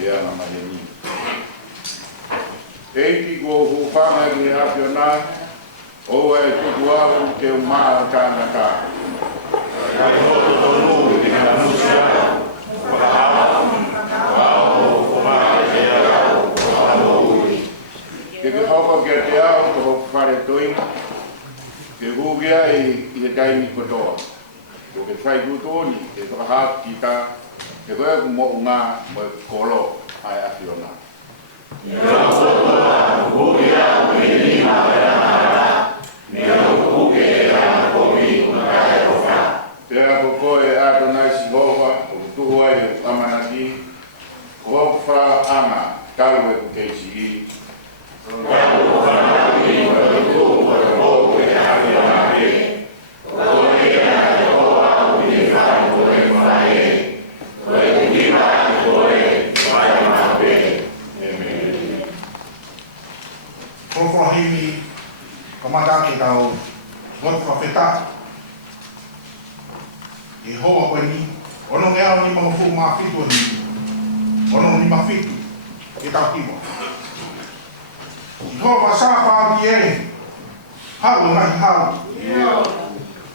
ia na maheni. Eiki ko hupanga ni apiona, o e tukuaru ke umaa kanaka. Kai hoto tonu ni anusia, wahao, ke hoko ke te au ko whare toi, ke hugia i he taimi kotoa. Ko ke whai kutoni, ke whakahatu ki ta, ke koe ku mo ngā mo kolo ai afiona. Ni kotoa, hugia ui ni mawera ni huge a komi unakai koka. Te a koe Adonai Sihova, o tuhu ai amanaki, ko wha anga, tau e ku keisi. Himi komanda ki tau ngot whawheta i hoa koe ni ono ngea ni mga fu maa fitu ni ono ni maa fitu i tau timo i hoa wasa whao ki e hau ngai hau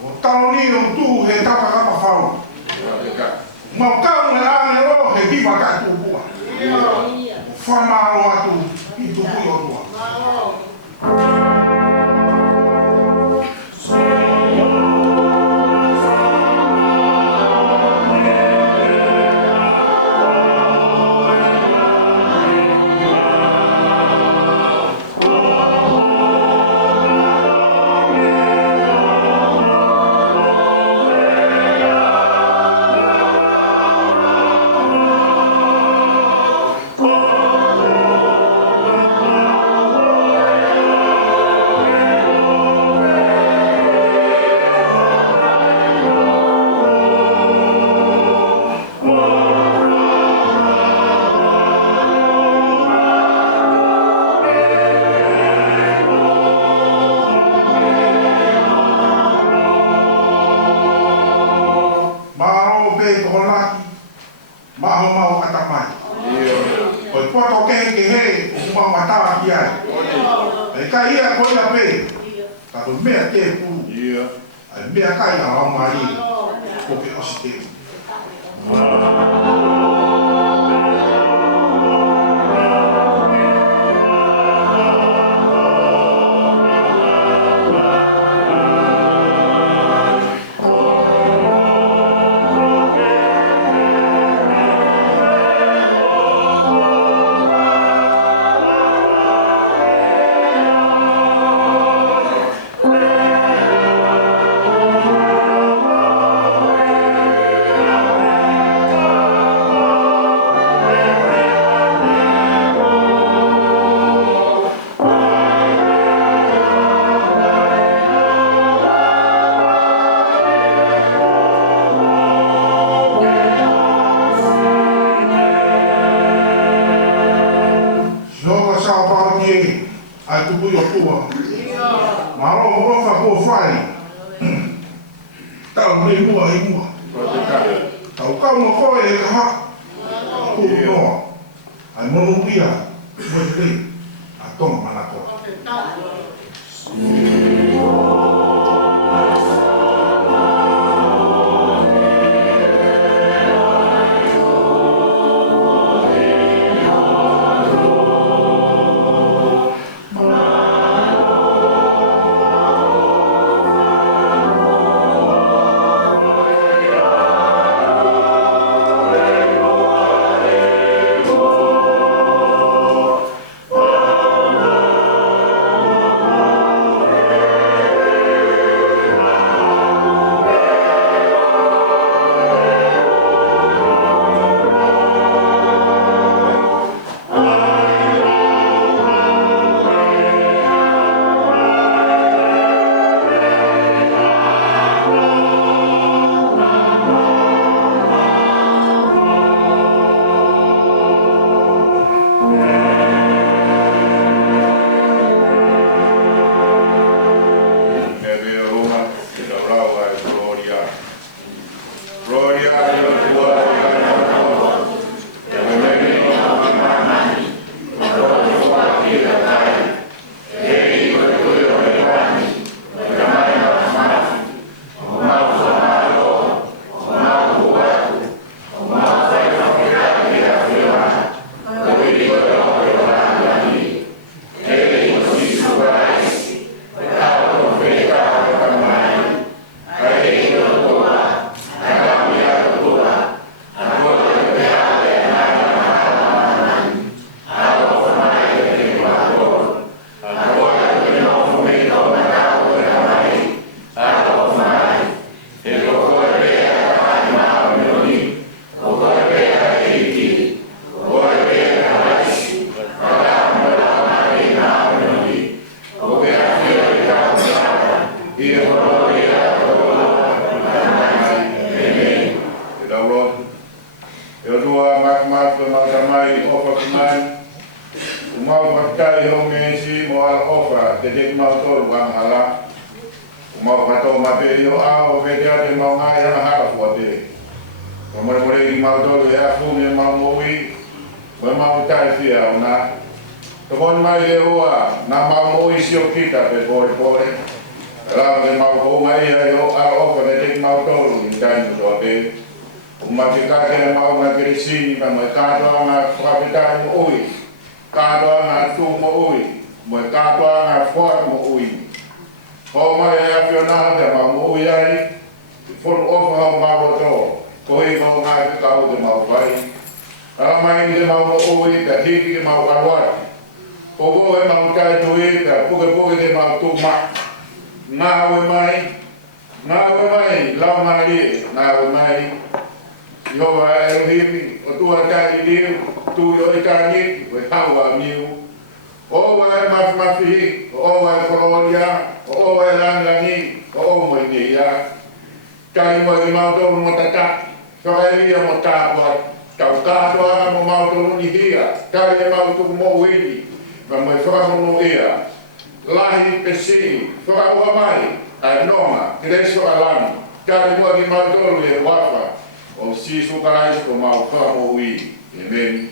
o tau ni o tu he tapa kapa whao mau kau me ane o he kiwa kai tu bua whamaro atu i tu pui o tua mai ofa kuman. Umau patai ho ngesi mo al ofa te dek mau tolu ang hala. Umau pato mate yo a o vedia de mau ngai na hala fuate. Kamar mure i mau tolu ya fu me mau moi. Wa mau tai fia una. Tomon mai e ua na mau moi sio kita pe pore pore. Ala ke mau ho mai yo a ofa te dek mau tolu i tai no te. Umapika ke mau na krisi pa mo ka do na kapita mo oi. Kātoa ngā tū mo ui, mo kātoa ngā whai mo ui. Ho mai e a whionaha te ma mo ui ai, whonu ofa hau mawa tō, ko i mo ngā kikau te mau whai. Ara mai te mau mo ui, te hiki ke mau arwati. Ko ko e mau tai tui, te puke puke te mau tū mak. Ngā ue mai, lau mai li, ngā ue mai. Yowa Elohim, o tua tai liu, tu yo i tāni, o hawa miu. O wa mafi, o wa kororia, o wa langangi, o mo ni ya. Tai mo i mau tonu mo tata, so e ia mo tāpua, tau kātoa mo mau tonu ni hia, tai e mau tuku mo wini, ma mo e whakamono ia. Lahi pesi, whakaua mai, ai nonga, kreso alani, tai mo i mau tonu e wafa. O si sukarai ko mau whamo ui. Amen.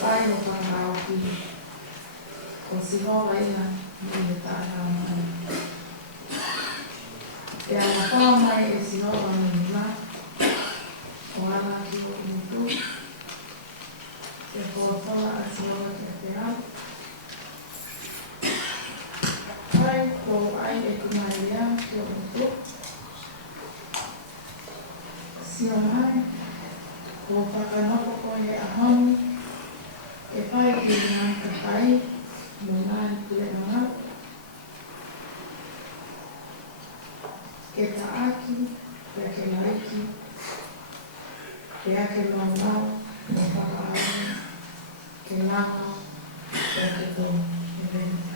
pai o whakao ki o siho waina ni me tāhau mai. E ana whao mai e siho waina ni la, o ana ki o mutu, e whawapala a siho ki a te au. Pai ko ai e kumai rea ki o mutu, siho mai, ko whakanoko ko he ahonu, e pai ki ngā ka pai, mo ngā kule ngā, ke ta aki, ke ake laiki, ke ake maunau, mo whakaari, ke ngāma, ke ake tō, e veni.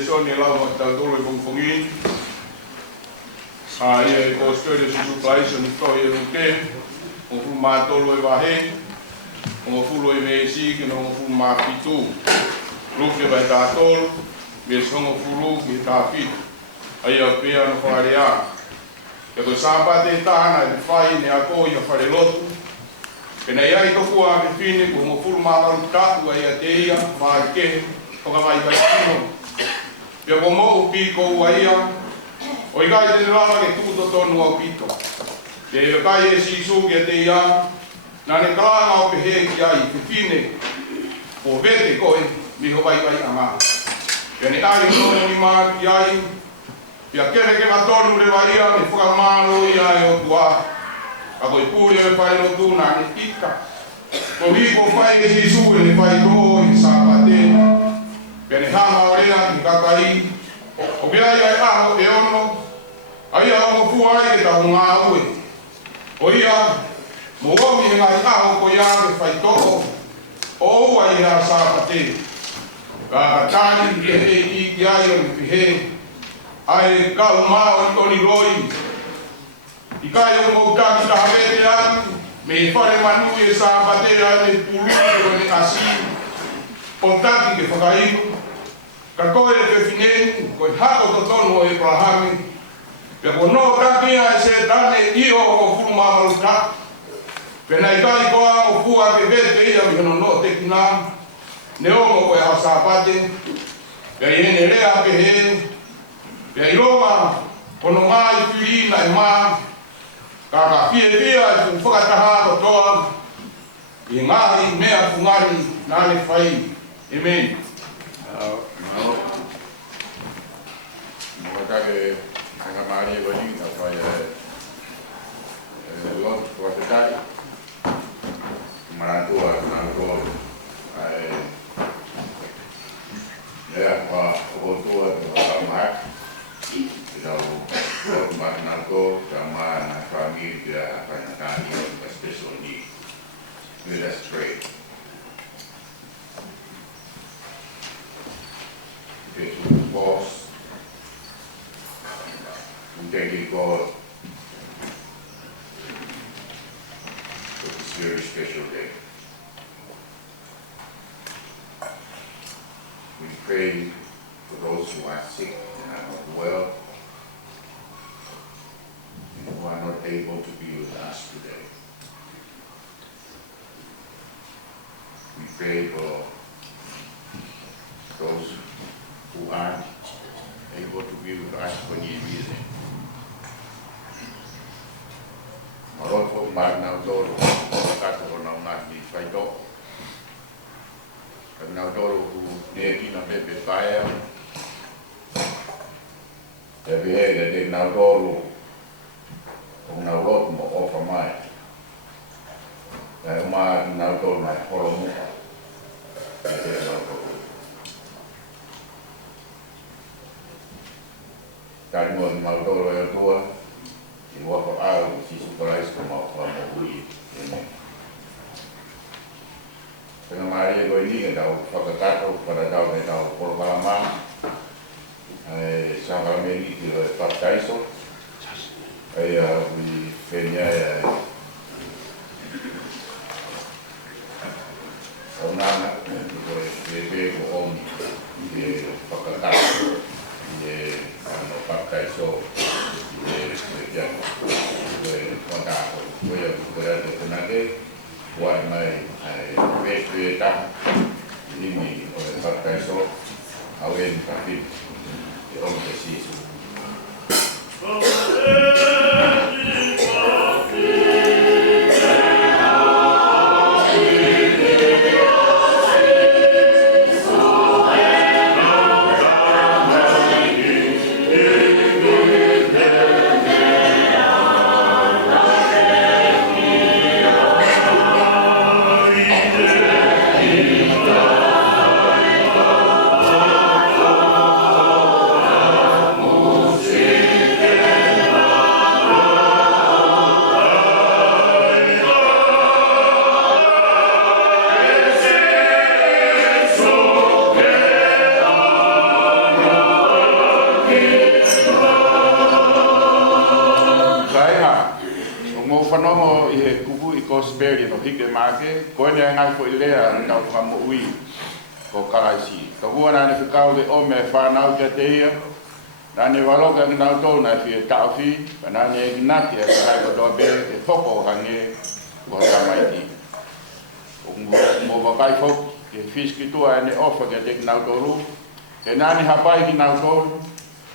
so ni lau ma tau tolo i fongi. A ia e ko stere su place ni to ia ke. O fu ma tolo e wahe. O fu lo e me si ke no fu ma pitu. Lu ke vai ta tolo. Me songo fu lu ke ta fi. Ai a pe no farea. E ko sapate tana e fai ne a ko ia fare lotu. E nei ai toku a me fine ko mo fu ma maru tatu ai a te ia ma ke. Toka mai vai kino. Ia ko mo upi ko uaia. O i kai tene rama ke tuto tonu au pito. Te e kai e si su ke te ia. Nane kalanga o pe he ki ai te fine. O vete koe mi ho vai vai anga. Ia ne ai no ni ma ki ai. Ia kere ke matonu le vaia me whakamalo ia e o tua. A koe puri e whai no tuna ne tika. Ko hiko whai e si su e ne whai tō i sāpatena. Pia ne hanga o rea ki kakai. O pia ia e aho e ono. Aia o fu ai e tahu ngā ue. O ia, mo omi e ngai aho ko ia ke whai tō. O ua i a sāpate. Ka katani ki he i ki ai o ni pihe. Ai kau mao i toni roi. I kai o mo taki ka hawete atu. Me whare manu e sāpate a me pulu o ne asi. O taki ke whakaimu. Ka koe e te whine, koe hako to tonu o Abrahami. Pea ko no kakia e se tane iyo o furu mamalu ka. Pena i kai koa o fua ke vete ia mi hono no te kina. Ne omo koe hao sāpate. Pea i hene rea ke he. Pea i ronga, kono ngā i whirina e mā. Ka fie fia e fu whakataha o toa. I ngāhi mea fungari nāne whai. Amen. Mokake sanga mari e wani ka fai lot ko te dai maratua na ai ya pa o tua ka mai o ma na ko sama na familia pa na tani o special need. Let us pray. Boss, we thank you, God, for this very special day. We pray for those who are sick and are not well, and who are not able to be with us today. We pray for those who aren't able to be with us for any reason. Marot for Marna Doro, Cato Naumati Fido. And now Doro who Nekina Bebe Fire. Every head that they now Doro, who now wrote more offer mine. And Martin now told my Holomuka. Kari mo ni mautoro e tua, i wako au si surprise ko mau hui. Tengah mari ko ini ke tau whakatato para tau ne tau Polokalama. Sangkala meri ki lo Baptaiso. Ai hui penya Onana ko bebe ko om di whakatato. Ano Baptaiso ya contato voy a recuperar de Tenage guay mai peste ta ini o Baptaiso awen tapi de hombre sí whanongo i he kupu i Kosperi no hike make, koe nea ngai fo i lea tau whamo ui ko karaisi. Ka hua nane whikau le ome e whanau kia te ia, nane waloka ki nau tau nai whie tauwhi, ka nane e ginati e kai kotoa be ke hoko hange ko tamaiti. Mo wakai fok, ke fiski tua ene ofa kia te ki nau toru, ke nane hapai ki nau toru,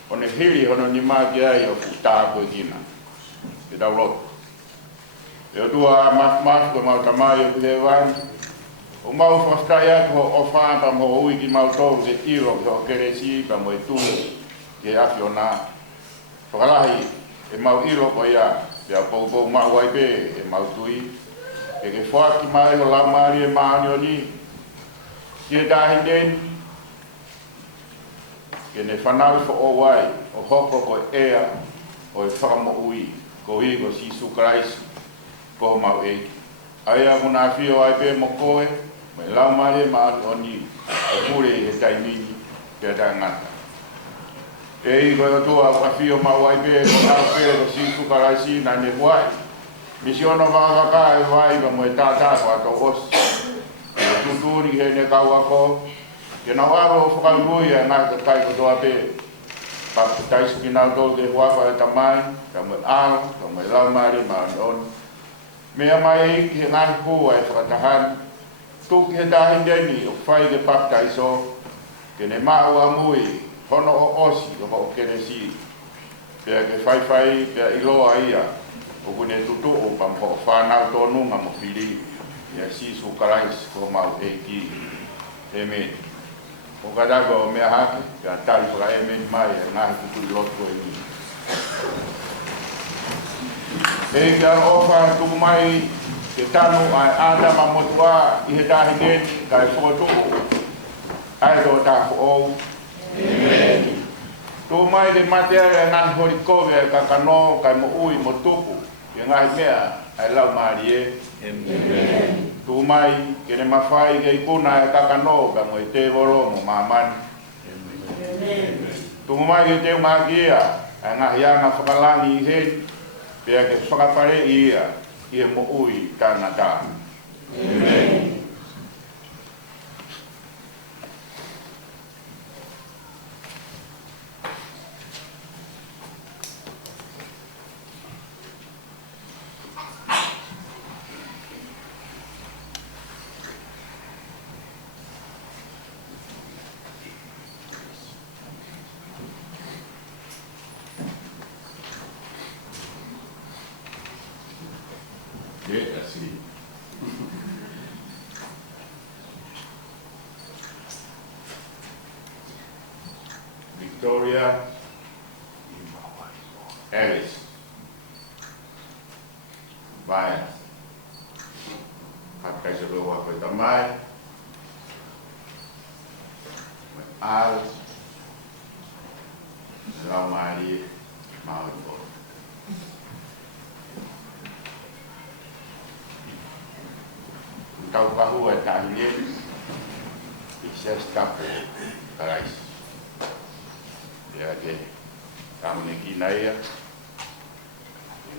o ne hiri hono ni maa ki ai o futaa koe kina. Ke tau loto. E o tua mas ko mau tamai o te wani, o mau whaskai atu o whaapa mo ui ki mau tōru ke iro ki o keresi pa mo e tū ke awhi o nā. Whakalahi e mau iro ko ia, pe a pou mau ai pe e mau tui, e ke whaaki mai o la maari e maani o ni, ki e tahi neni, ke ne whanau fo o wai, o hoko ko ea, o e whakamo ui, ko i ko Sisu Christ, ko mau e. Aia muna whio ai pe mo koe, me lau mare maari o ni, o kure i he taimini, pe ta ngata. E i koe o tua a whio mau ai pe, o au pe ko Sisu Christ na ne huai. Misi ono whakaka e wai ka mo e tātā ko ato osi. E tuturi he ne kau ako, ke na waro whakarui e ngai ka kai ko toa pe. Papu taisu ki nau tolu ke huapa e tamai, ka mo e alo, ka mo e lau mare maari oni. Mea mai ki he ngāhi kua e whakatahan, tūki he tahi ndeni o whai ke paktaiso, ke ne mau a mui, hono o osi o ho keresi, pia ke whai pia iloa ia, o kune tutu o pam ho whanau tōnunga mo whiri, ia Sisu Christ ko mau e ki, amen. O kadako o mea hake, pia tari whaka amen mai, ngāhi kutu i loto e ni. E kia ofa tuku mai ke tanu ai Adama motua i he tahi neni kai whakatuku. Ai tō tāwhu ou. Amen. Tū mai ke matea e ngahi hori kowe e kakano kai mo ui mo tupu. Ke ngahi mea ai lau maari e. Amen. Tū mai ke ne mawhai ke ikuna e kakano ka mo i te wolo mo mamani. Amen. Tū mai ke te umakia ai ngahi anga whakalangi i heni. Pea ke whakapare ia i e mo ui tāna tā. Amen. Victoria Alice vai pakai seluruh apa tamai al ramai mau tahu bahwa tadi bisa stop guys. Ya ke kami kinaya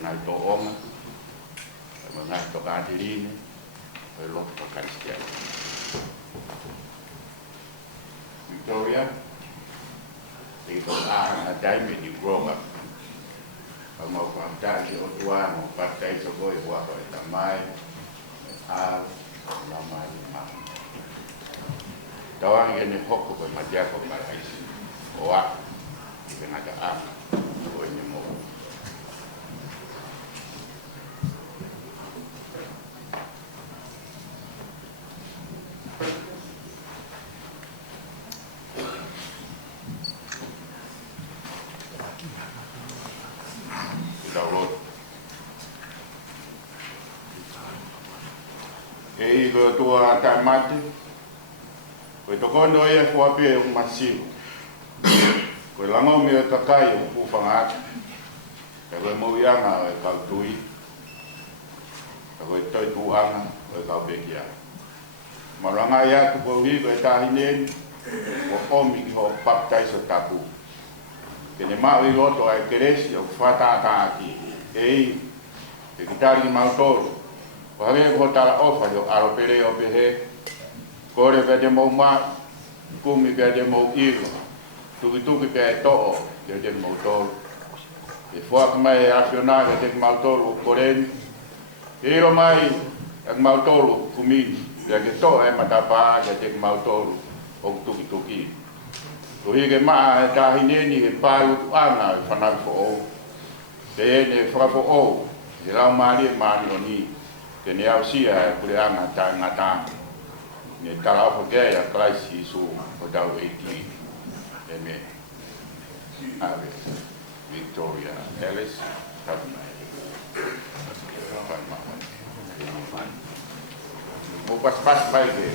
ngai to onga ngai to kadilini lo to kanistia Victoria itu ada di Roma mau kontak di Ottawa mau partai sogoi buat tamai al namai ma tawang ini hok ko madia ko parais wa Pinagdaan o inyo mo. Download. E ilo tua tamate. Koe tokono e fuape masiu. Koe lango mea kakai o pūwhangata. Ka koe mauianga o e kau tui. Ka koe toi tūanga o e kau bekia. Maranga ia tu koe hui koe tahi neni. O omi ki ho baptaiso tapu. Ke ne mau i loto ai keresi o whatātā ki. Ei, e kitari mautoro. O hake ko tala ofa yo aro pere o pehe. Kore pe te mau ma, kumi pe te mau iro. Tuki pe to'o pe te mau toro. E fuaka mai e afiona pe te mau toro o koreni. Iro mai e mau toro kumini. Pe ke to'o e matapa pe te mau toro o tuki. Ko hige maa e tahineni e pai utuanga e whanau fo o. Te e ne whakafo o. E rau maari e maari o ni. Te ne au sia e kure anga ta ngata. Ne tala ofa gea ya Christ Isu o tau eiti. E me. Ave. Victoria Ellis. Mo pas mai de.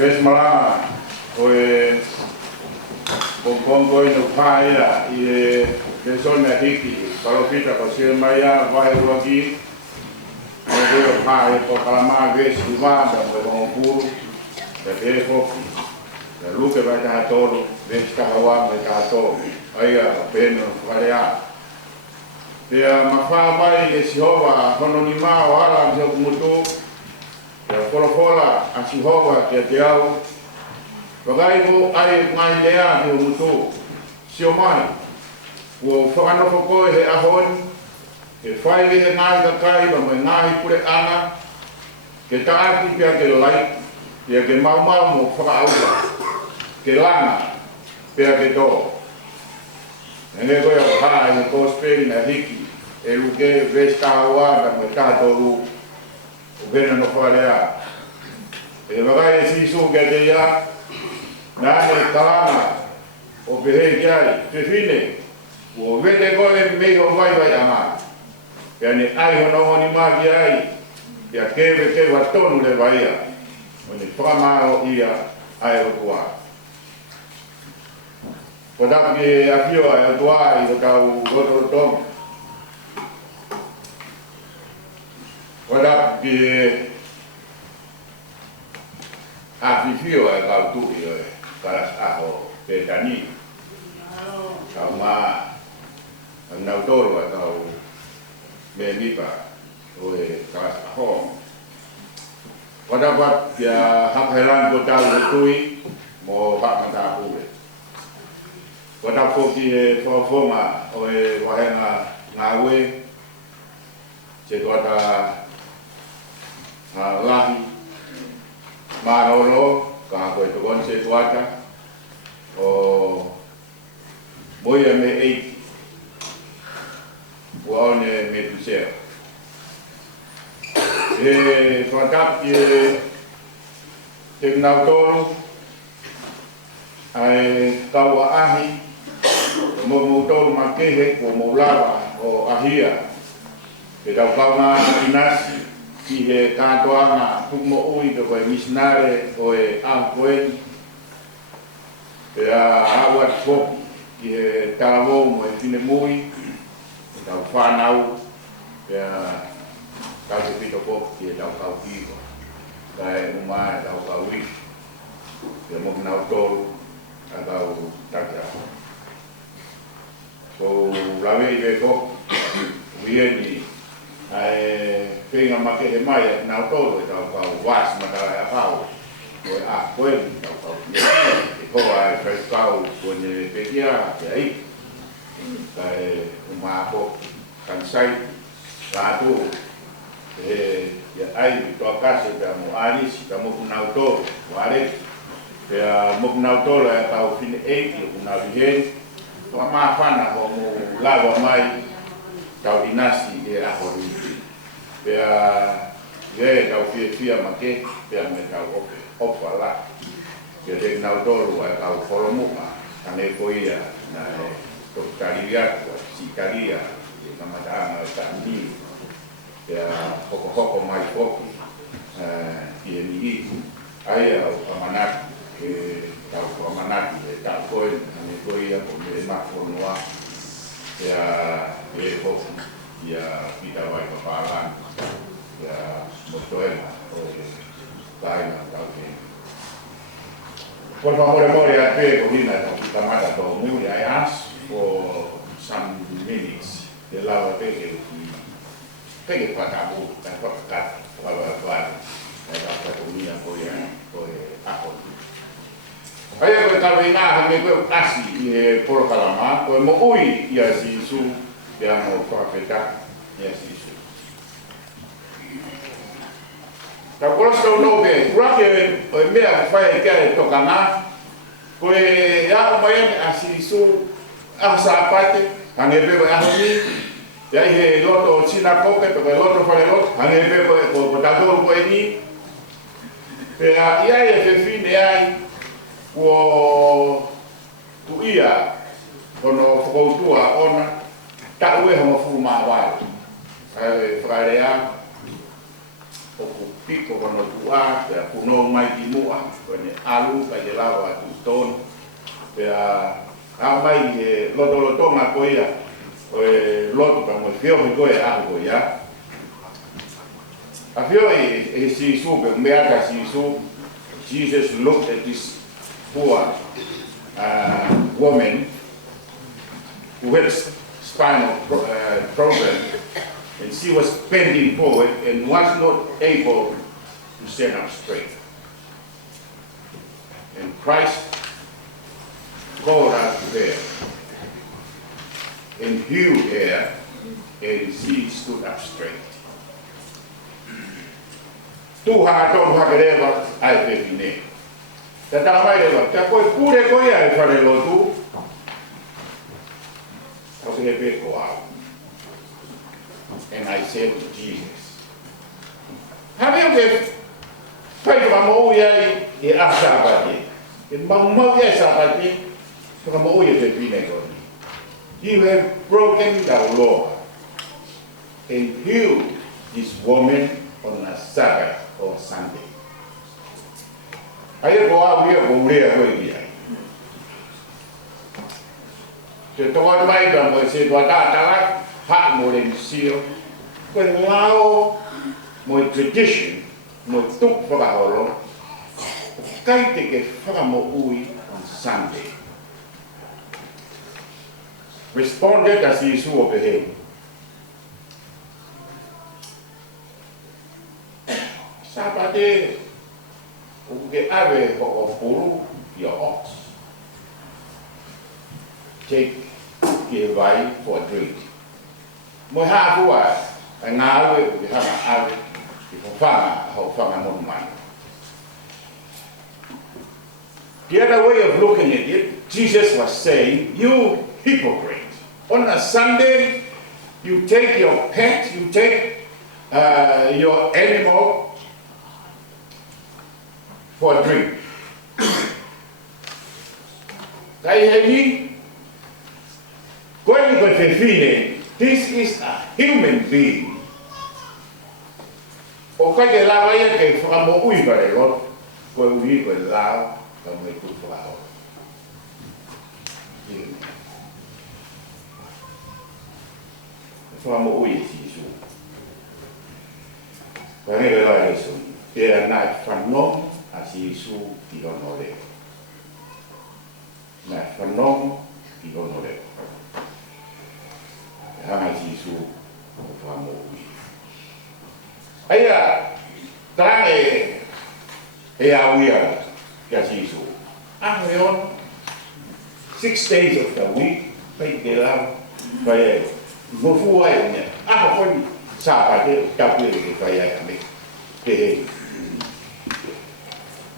Ves mala, Pongo no paia e persona hiki para pita ko se maya vai aqui o paia ko para ma vez va da mo puro da defo da luke vai ta tolo vesta hawa vai ta tolo ai a pena varia e a mafa mai e si hova kono ni ma wala se mutu e fola a si hova ke te au Pagai ko ai mai lea ki o mutu, si o mai, ua whakanoko koe he ahon, ke whai he ngai kakai, ma mai ngahi pure ana, ke taaki pia ke lai, pia ke mau mo whakaaua, ke lana, pia ke tō. Nene koe o haa he kōsperi na hiki, e luke vesta hawa, ma mai tātoru, o vena no wharea. E pagai e sisu ke te ia, Nāne kalanga o pehe kiai, te whine, o vete koe mei o vai anga. Pea ne ai hono honi maki ai, pea kewe ke watonu le vaia, o ne whakamaro ia ai o tua. Ko tapu ke akio ai o tua i o tau roto tonga. Ko tapu ke awhiwhio ai kau tuhi oe. Karas aho te tani kau ma nau toro atau me mipa o e karas aho wadapat ya haphelan ko tau tui mo pak mata pule wadap foki e fonga o e wahenga ngawe ce tuata lahi marolo ka koe tokon se tuata o moia me eiti ua one me tuseo e whakap te nautoro ai kaua ahi mo moutoro makehe o moulawa o ahia e tau kauna inasi ki he kātoanga tukmo ui te koe misinare o e akoeni e a awat foki ki he tarawou mo e whine mui e tau whanau e a tau se pito foki ki e tau kau kiko ka e umā e tau kau wiki e mo kinau toru a tau takia so lawe i ve foki uieni ai penga make he mai na todo e tau kau was matara e pau o a koe tau kau e koa e kai kau kone pekia ke ai kai umako kansai ratu e ya ai to kase pe mo ari si mo kunau to ware pe mo kunau to la kau fine e ki kunau vihen to ma fana mo lawa mai tau inasi e ahori pea ye tau fia make pea me tau opa la pea te nau tolu ai tau kolomuka ane koia na e tokitaria sikaria e kamataanga e tamni pea hoko mai foki ki e nihi ai au kamanaki e tau kamanaki e tau koe ane koia ko me makonua pea e foki ia kita vai papalan ia motoela o taina tauke por favor more a pe codina no kita mata to muy I ask for some minutes de la pe que patabu ta pakat para ta comida ko ako ai ko ta vina me ko kasi por calama ko mo ui ia si su abbiamo profeta e assiso. Da questo nome, proprio il mio fai che toccana, poi ya mai assiso a sapate, anche per ahmi, ya he loto china coke, perché l'altro fare l'altro, anche per portatore poi ni. E ya e fine ai tu ia con focultura ona tak we homo fuma wai ai frarea o pico kono tua pe kuno mai di mua kone alu ka jelawa tu ton pe a mai e loto ngā koia, o e loto ka mo whio he koe a koia. A whio e si su, pe mea ka si su, Jesus looked at this poor woman who had spinal problem, and she was bending forward and was not able to stand up straight. And Christ called her to her and healed her, and she stood up straight. Tu ha tonu hakerewa ai pepine. Ta tawai rewa, ta koe kure koe ai whare lotu, o se he pe ko au. And I said to Jesus, have you been fighting my mo yai e a sabati? E mau yai sabati, so mo yai pepine ko. You have broken the law and healed this woman on a Sabbath or Sunday. Ai ko a wia ko rea ko i ai. Te toa mai da mo se toa ta ha mo le sio. Ko lao mo tradition mo tuk pa holo. Kai te ke fa mo ui on Sunday. Responded as he su over him. Sabate uke ave o puru your ox. Take give vai for a drink. Mo ha bua nga we we ha ave ko fanga mo mai. The other way of looking at it, Jesus was saying, you hypocrite. On a Sunday, you take your pet, you take your animal for a drink. This is a human being. O kai ke lawa ia ke whakamo ui pare lo, koe ui koe lao, ka me ku whakao. Whakamo ui e sisu. Ka nge lai e su, e anai whanong a sisu ki hono leo. Nai whanong ki hono leo. E hanga sisu o whakamo ui. Aia, tange e awia kia sisu. Aho e on, 6 days of the week, pai ke lau, pai e, mofu ai o nia. Aho koni, sāpa te, tapu e ke pai ai ame, te he.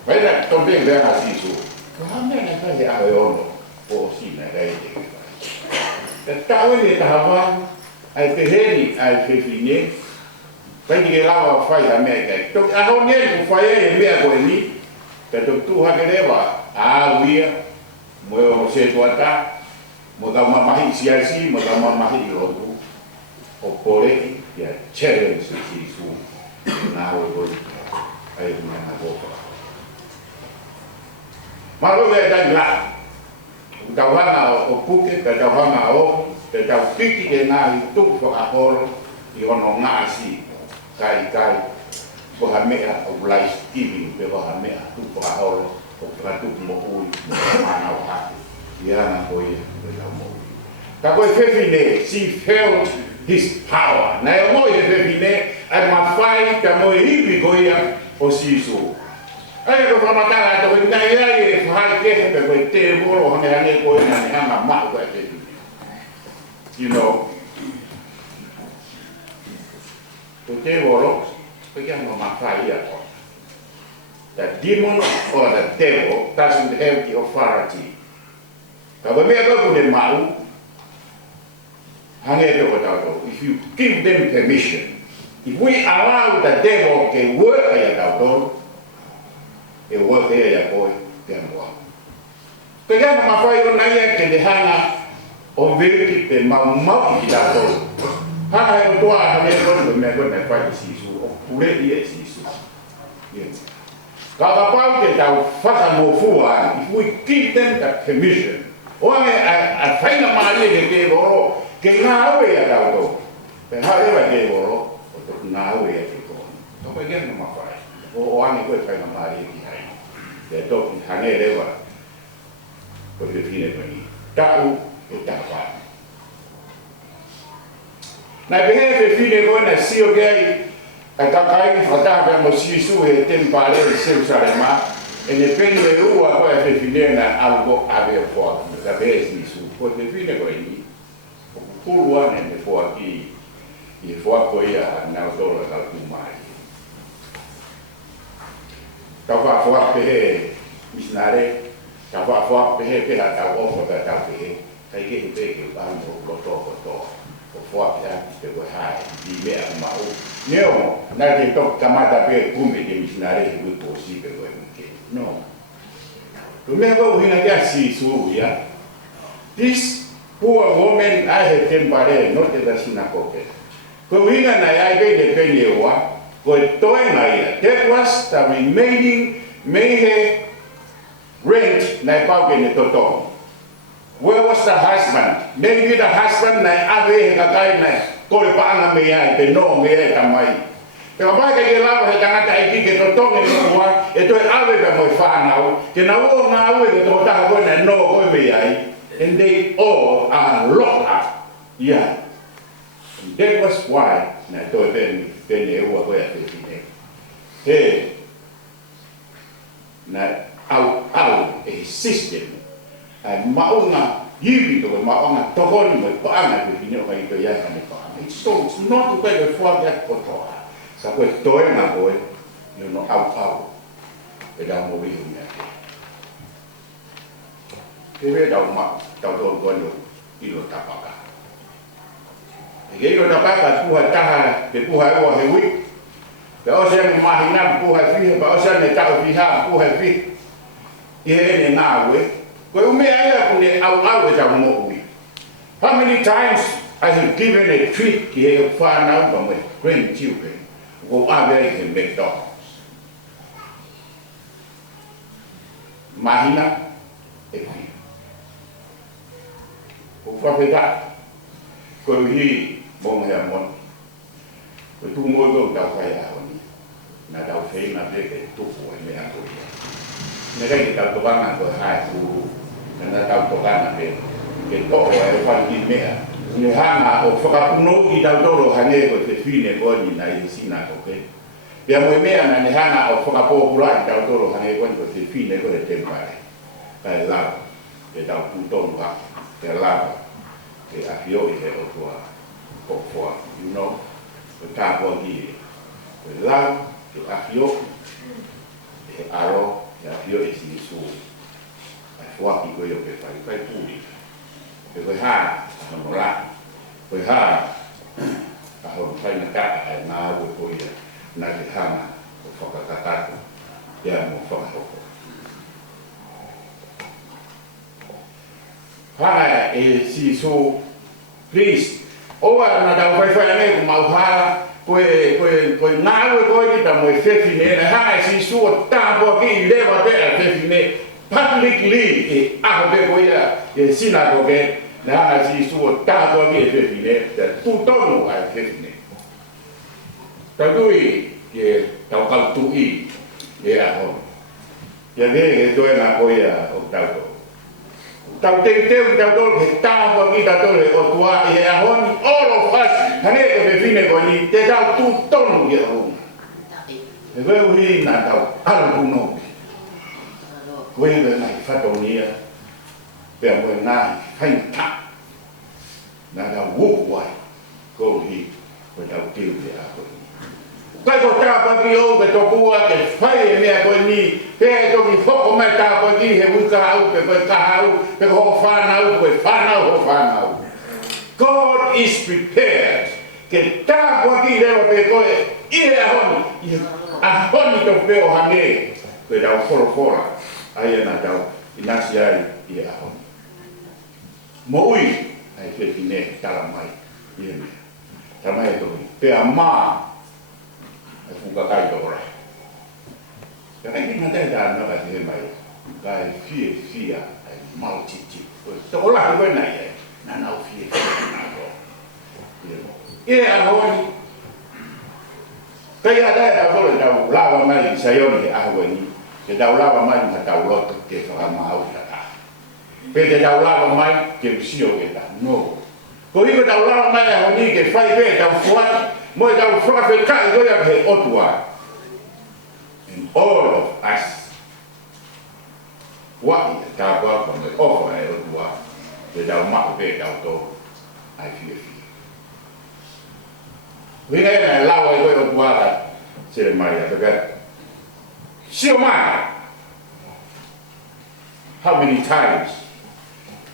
Pai na, tombe e vea sisu. Ko hamea na kai e aho e ono, o sina rei te ke pai. Te tau e tahawan, ai te heni, ai te whine, pai ki lawa whai ha mea kai. Tok aho nien ku whai e mea koe ni, te tok tu hake rewa, a wia, mo e o se tuata, mo tau mamahi siasi, mo tau mamahi i rotu, o kore, ia challenge si su, nā hoi koi, ai mea na kopa. Maro e tai la, tau hana o puke, te tau hana o, te tau piki ke ngā i tuku whakahoro, i ono ngā si, kai, ko ha mea o life-giving, pe ko ha mea tuku whakahoro, o ka tuku mo ui, mo mana o hake, i ana koe, e tau mo ui. Ka koe whewhine, she felt his power. Nai o moi he whewhine, ai mawhai ka moe hipi koea o sisu. Ai ko whamatara to koe nai ai e whai kehe pe koe te moro hange koe na ne hanga mau koe te tu. You know, ko te moro, koe kia mo mawhai ia koe. The demon or the devil doesn't have the authority. Kalau mereka boleh mau, hanya itu kata if you give them permission, if we allow the devil to work ya kata, he work ya koi dia buat. Kerana apa yang naya ke dehana, obviously pe mau kita tu. Hanya yang tua hanya itu mereka nak fight sisu, boleh dia sisu. Kalau apa kita tahu fasa mofuan, if we give them the permission, O a faina mali ke boro ke ngawe ya tau. Pe ha e ke boro o to ngawe ya ke ko. To me ke no mafai. O ani ko faina mali ki hai. De to ki hane rewa. Ko de fine ko ni. Tau e tapa. Na behe fine ko na sio gai a takai fatata mo sisu e tempare e Jerusalema e ne pene ua ko e fine na algo ave fo da behe sisu ko de fine ko ni ku ua ne fo aki e fo ko ia na so la ku mai ka fa fo pe misnare ka fa fo pe pe la ta o fo ta ta pe kai ke pe ke ba mo ko to o fo ya te ko hai di me a ma o neo na ke to kamata pe kume de missionary e ko si pe ko ke no to me go hina ya si su ya this poor woman I had tempare not the synagogue ko hina na ya be de pe ne wa ko to na ya that was the remaining mehe rent na pa ke ne to. Where was the husband? Maybe the husband na ave kakai na kore paanga me ai te no me e tamai. Te ka pai ke lawa he tangata iki ke to tonge no wa e to ave pe mo whanau ke na o ngā ue ke to taha koe na no koe me ai and they all are locked up. Yeah. And that was why na to ten e ua koe a te fine. He na au e system ai maunga hivi to maunga tokoni mo paanga ke fine o kai to ya ka paanga. It's not to be for that photo. Sa ko to na boy you know au e da mo wi nya. E ve da ma da to ko no I lo tapaka. E ke lo tapaka pu ha taha ke pu ha o he wi. Pe o se ma hina pu ha fi ba o se ne ta fi ha pu ha fi. I he ne na we how many times I have given a treat here far out from my grandchildren who are very in McDonald's. Mahina, a few. For that, go he, Mong Hermon, with 2 more go down fire on not our fame, I take it 2 for me. Negai kita tukang atau hai guru, karena tahu tukang ada, kita orang paling mea. Ni hanga o whakapuno kita toro hane ko te fine ko ni na I sina oke. Pia mo mea na ni hanga o whakapopura kita toro hane ko te fine ko te tempare. Kai lava, te tau putong wa, te lava, te afio I he o tua kokua, you know, o tāpua ki, te lava, te afio, te aro. Ya fio esi su ai fuaki ko yo pe fai puli pe ko ha no la ko ha a ho fai na ka ai na wo ko ya na ke ha ko foka ka ya mo foka ko ha esi su please o na da fai ne ko mau ha ko ngawe ko ni ta mo fefine na ha si su ta bo ki le ba te fefine publicly e a be ko ya e sinagoge na ha si su ta bo ki fefine ta tu to no ai fefine ta dui ke ta ka tu I e a ho ya de to na ko ya o ta to tau te ke ta bo ki ta to le o tua e a ho ni all of us hane ke fine ko ni te tau tu tonu ye o e veo hi na tau ala kuno ko e na fato ni pe mo na hai ta na da wo wai ko hi ko tau te ya ko kai ko ta pa ki o ke to bua ke fai me ko ni pe to ki fo me ta pa ki he u ka u pe ka u pe ho fa na u pe fa na ho fa na u God is prepared. Que ta ko ki le pe ko I he a honi to pe o hane ko da fora ai na da inasi ai I a honi mo ui ai fe fine tala mai I me ta mai to pe a ma ai fu ka kai to ora ya kai ki na da na ba te mai Kai fia ai mau titi. So ola ko na ye. Na na fia na go. Ye ahoni. Kai ada da ko da lava mai sayoni ahoni. Ke da lava mai na da lot ke fa mau ta. Pe da lava mai ke sio ke da. No. Ko i da lava mai ahoni ke fai be da fuat. Mo da fuat ke kai go ya ke otua. And all of us what is that work from the offer I would work without much big out of I feel. We never allow a way of water, said Maria. Sure, how many times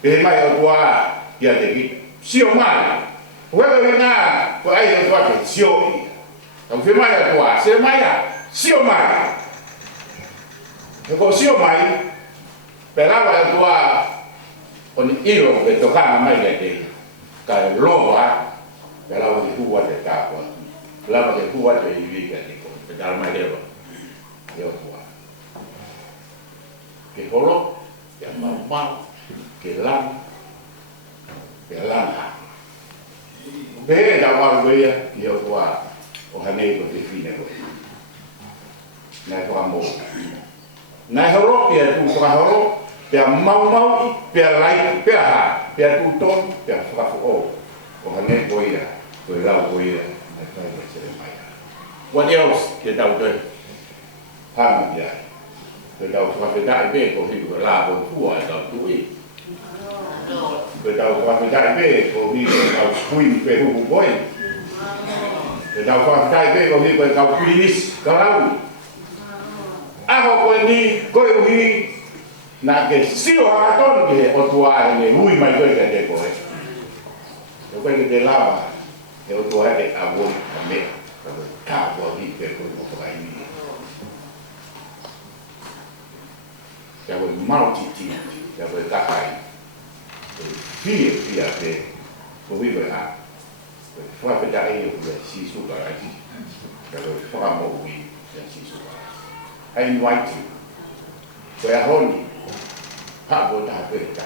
they might have water, yet they get sure, whether we not, for I have what is sure. If you might have water, say Maya, sure, you go sure, Pelava tua on iro que tocaba mai de ka loa pelava de tua de capa pelava de tua de viviga de ko pedal mai de yo tua que colo ya mamá que lan be da wa be yo tua o hane ko de fine ko na ko amo na horo que tu ko horo pe mau pe lai pe ha pe tuton pe frafo o hane boia o la boia na kai se mai what else ke dau de ha ya ke dau fa pe dai be ko hi ko la ko fu ai dau tu i ke dau fa pe dai be ko hi ko dau kui pe hu boi ke dau fa dai be ko hi ko dau klinis kalau aho ko ni ko hi na ke sio haton ke o tua ne ui mai ko ke ko e ko ke lava e o tua de avon me ko ka ko hi ke ko ko ai ni ya ko multi ya ko ka ai fia ke ko vi ba fa pe dai yo ko si su ka ai ya ko fa mo wi ya si su I invite you to a holy Pabo da beta.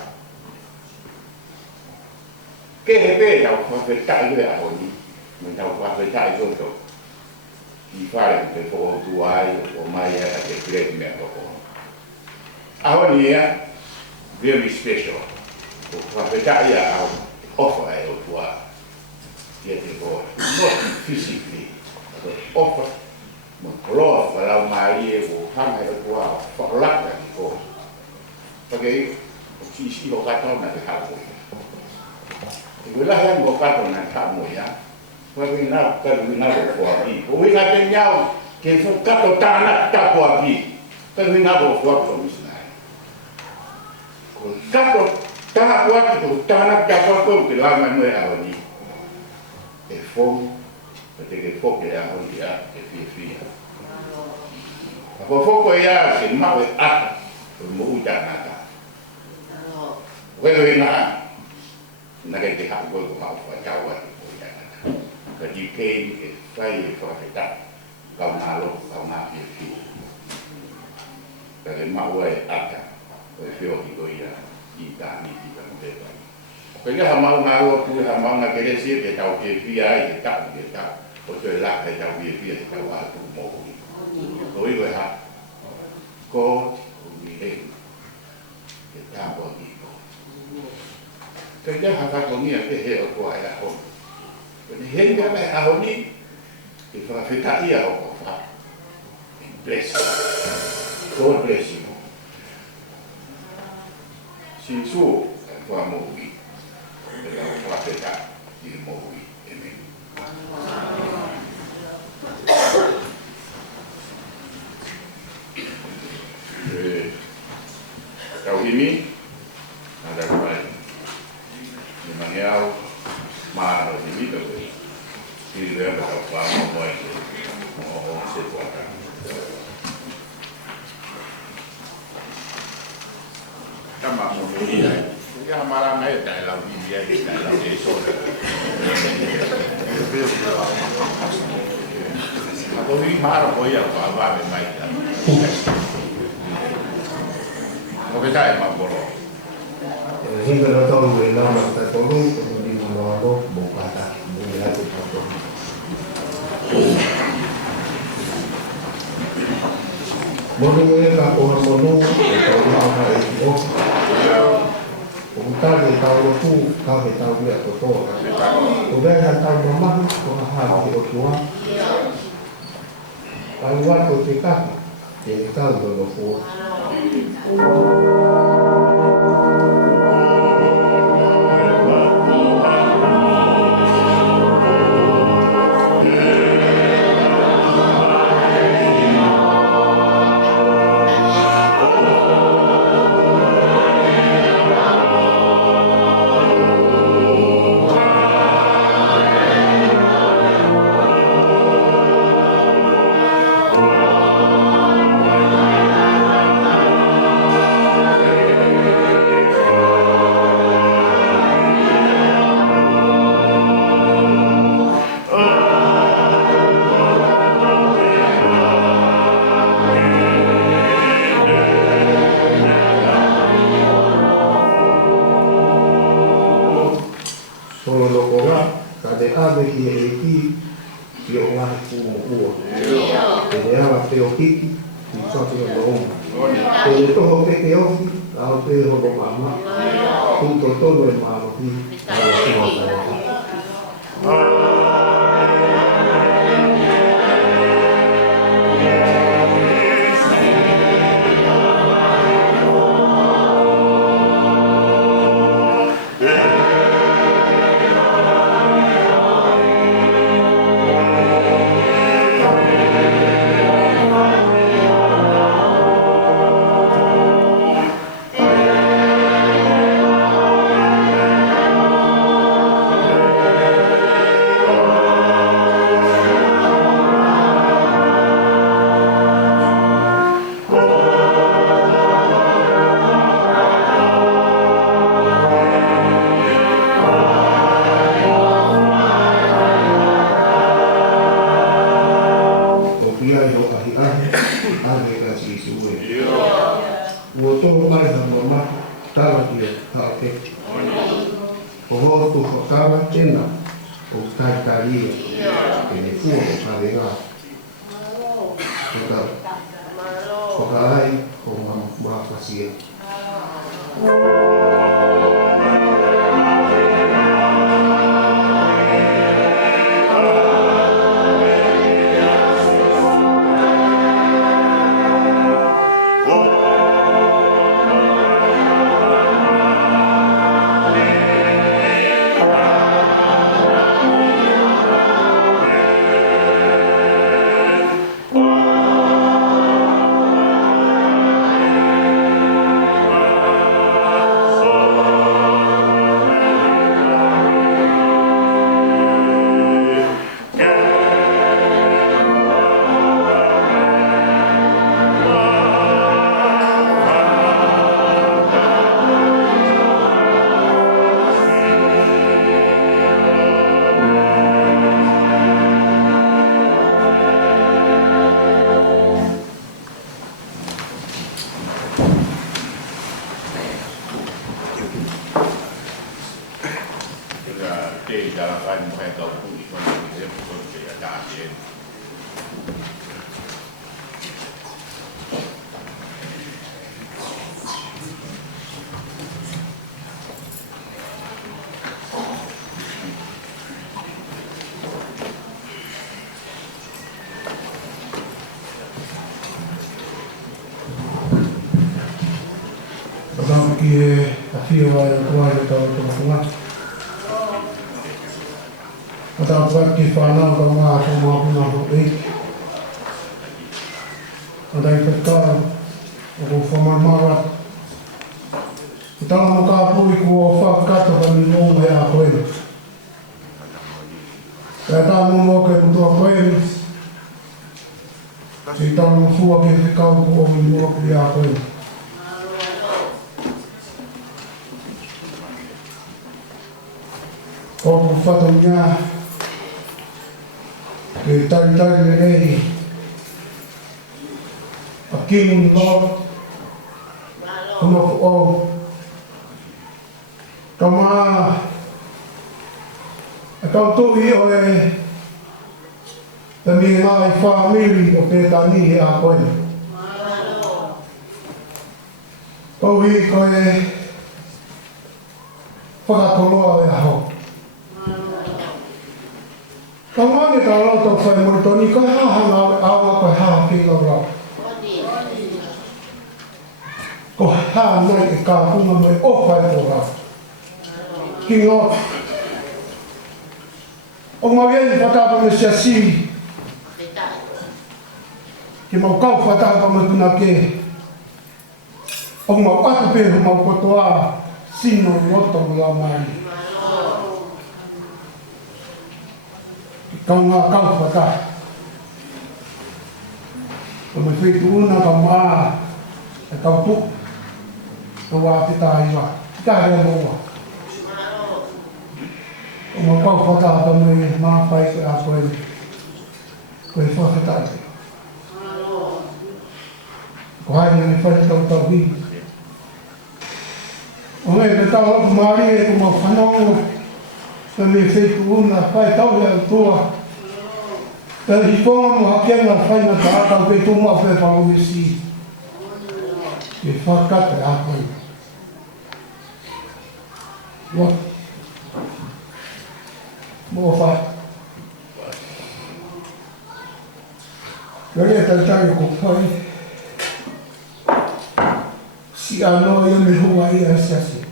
Che è bella una fetta di holy, non da una fetta di tutto. Di fare per favore tu hai o mai era che credi me poco. Holy very special. Una fetta di offer è o tua. Yet go not physically, but offer. Một lò và làm mai của thằng này qua phật lắc là cô cái chi chi họ cắt nó là cái thảo mùi thì với là em có cắt còn là thảo mùi á với cái nào của gì với nào bên nhau thì không cắt đầu ta là ta của gì cái nào của không này còn cắt đầu ta của thì ta là ta của tôi thì làm anh mới ảo gì để phong để cái phong để ảo gì á cái phi Ko foko ya ke mawe ata mo uja nata. Wewe na ke ha ko ko ma fa jawa ko ya nata. Ka di ke fai fa ta ka na lo ka na fi. Ka ke mawe ata ko fi o ko ya I ta ni ka mo de. Ko ya ha ma na lo tu ha ma na ke de si ke ta ke fi ai ke ta ko te la ke ta fi ta wa tu mo. Đối với họ có nghĩ đến để ta có gì có cái đó họ có nghĩa cái hệ của ai là không cái hiện cái này họ đi thì phải thấy hiểu của pháp bless God bless you xin su qua một vị đểเราqua tất cả đi một vị amen Kau ini ada baik, memang ya marah ini tu, ini dia berapa lama itu, mau sesuatu. Kamu mau ini, ya marah naik dalam dia dalam desa. Aku ini marah boleh apa memang itu. kai mapolo. Hingga datang bila masa tolong kemudian menolong bukata bila kita tolong. Mungkin kalau monu atau apa itu, kita tahu tu, kami tahu dia betul. Kemudian tahu memang pengahal di Otua. Kalau waktu kita dulu pun. Malo. Kono o kama kau tu i o e tami ngā i whamiri o pētani a koe. Kau i koe whakatoloa e aho. Ka mani ka roto whai moritoni, koe hahanga awa koe haha ki lau. Ko haha nei e ka kunga mai o whai kora. Ki ngō. O mawien whatapa me siasi. Ki mau kau whatapa me tuna ke. O mau atu pe mau kotoa sino roto mula mai. Kau ngā kau whata. O me whetu una ka maa e kau tuk. Ka wā te tāiwa. Ka hea moa. O mau kau whata ka me maa whai ke a koe. Koe whakatai. Ko hai me whai tau tau hi. O me te tau lapu maari e ko mau whanongo. Ka me whetu una whai tau hea tua. Ka hikonga mo hakenga whai na ta atau pe tunga whai palu e si. Ke whakata a koe. What? Mo wha. Kare tantangi ko whai. Si ano e me hunga i a siasi.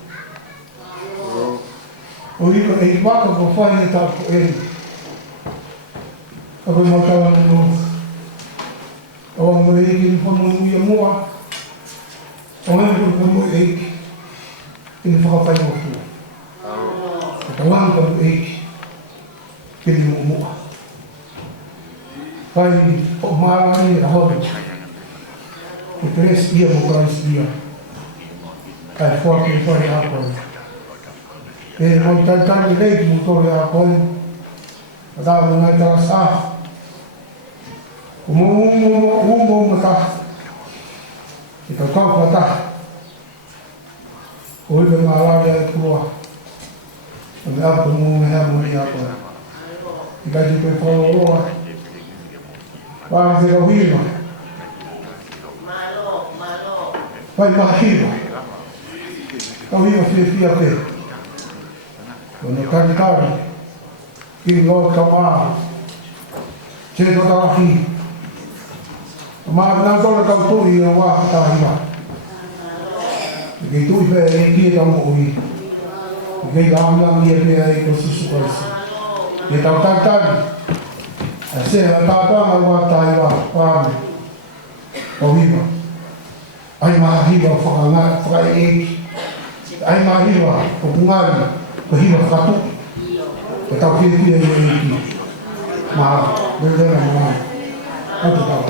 O hiko e waka ko whai e tāko e. Ako mau tawa no. O mo e ki whono nui a mua. O hei ko mo e ki. Kini whakawhai mo fu. Ka wang ka mo e ki. Kini mo mua. Whai o maarani a hori. Ke tres ia mo krais ia. Kai whake whai a koe. E mo taitani reiki mo tore a koe. A tāma ngai tara sā. Ko mo mata. E ka kau pata. Ko ipe maararia e kua. A me apa mo me hea mo i a koe. I ka jipe whalo roa. Wāna te rauhira. Whai mahira. Rauhira whiawhia te. Kona karitari. Ki Lord Kamara. Te totarahi. Kamara nā tōra kau tui i a wā tāhiwa. Kei tui pēr e ki e tau mo ui. Kei āmang i e pēr e ko susu kaisi. Kei tau tātari. A se a tāpanga wā tāhiwa. Pāme. O hiwa. Ai maha hiwa whakai eki. Ai maha hiwa o pungari. Ko hiwa whakatuki. Ko tau whiawhia i e eki. Maha. Wendera maha. Atu tau.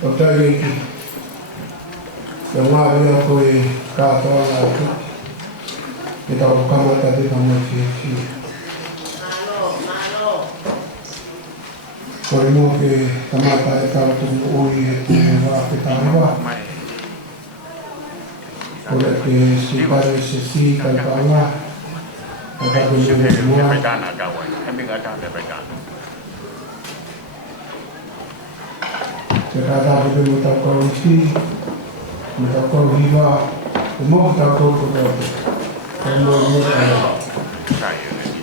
Otai yang ada aku kata lagi kita bukan tadi kamu sih kalau mau ke tempat kita tunggu itu kita buat oleh ke sekitar sesi kalpawa ada benar semua Sekadar kita mengetahui kondisi, mengetahui hiwa, semua mengetahui kondisi. Kemudian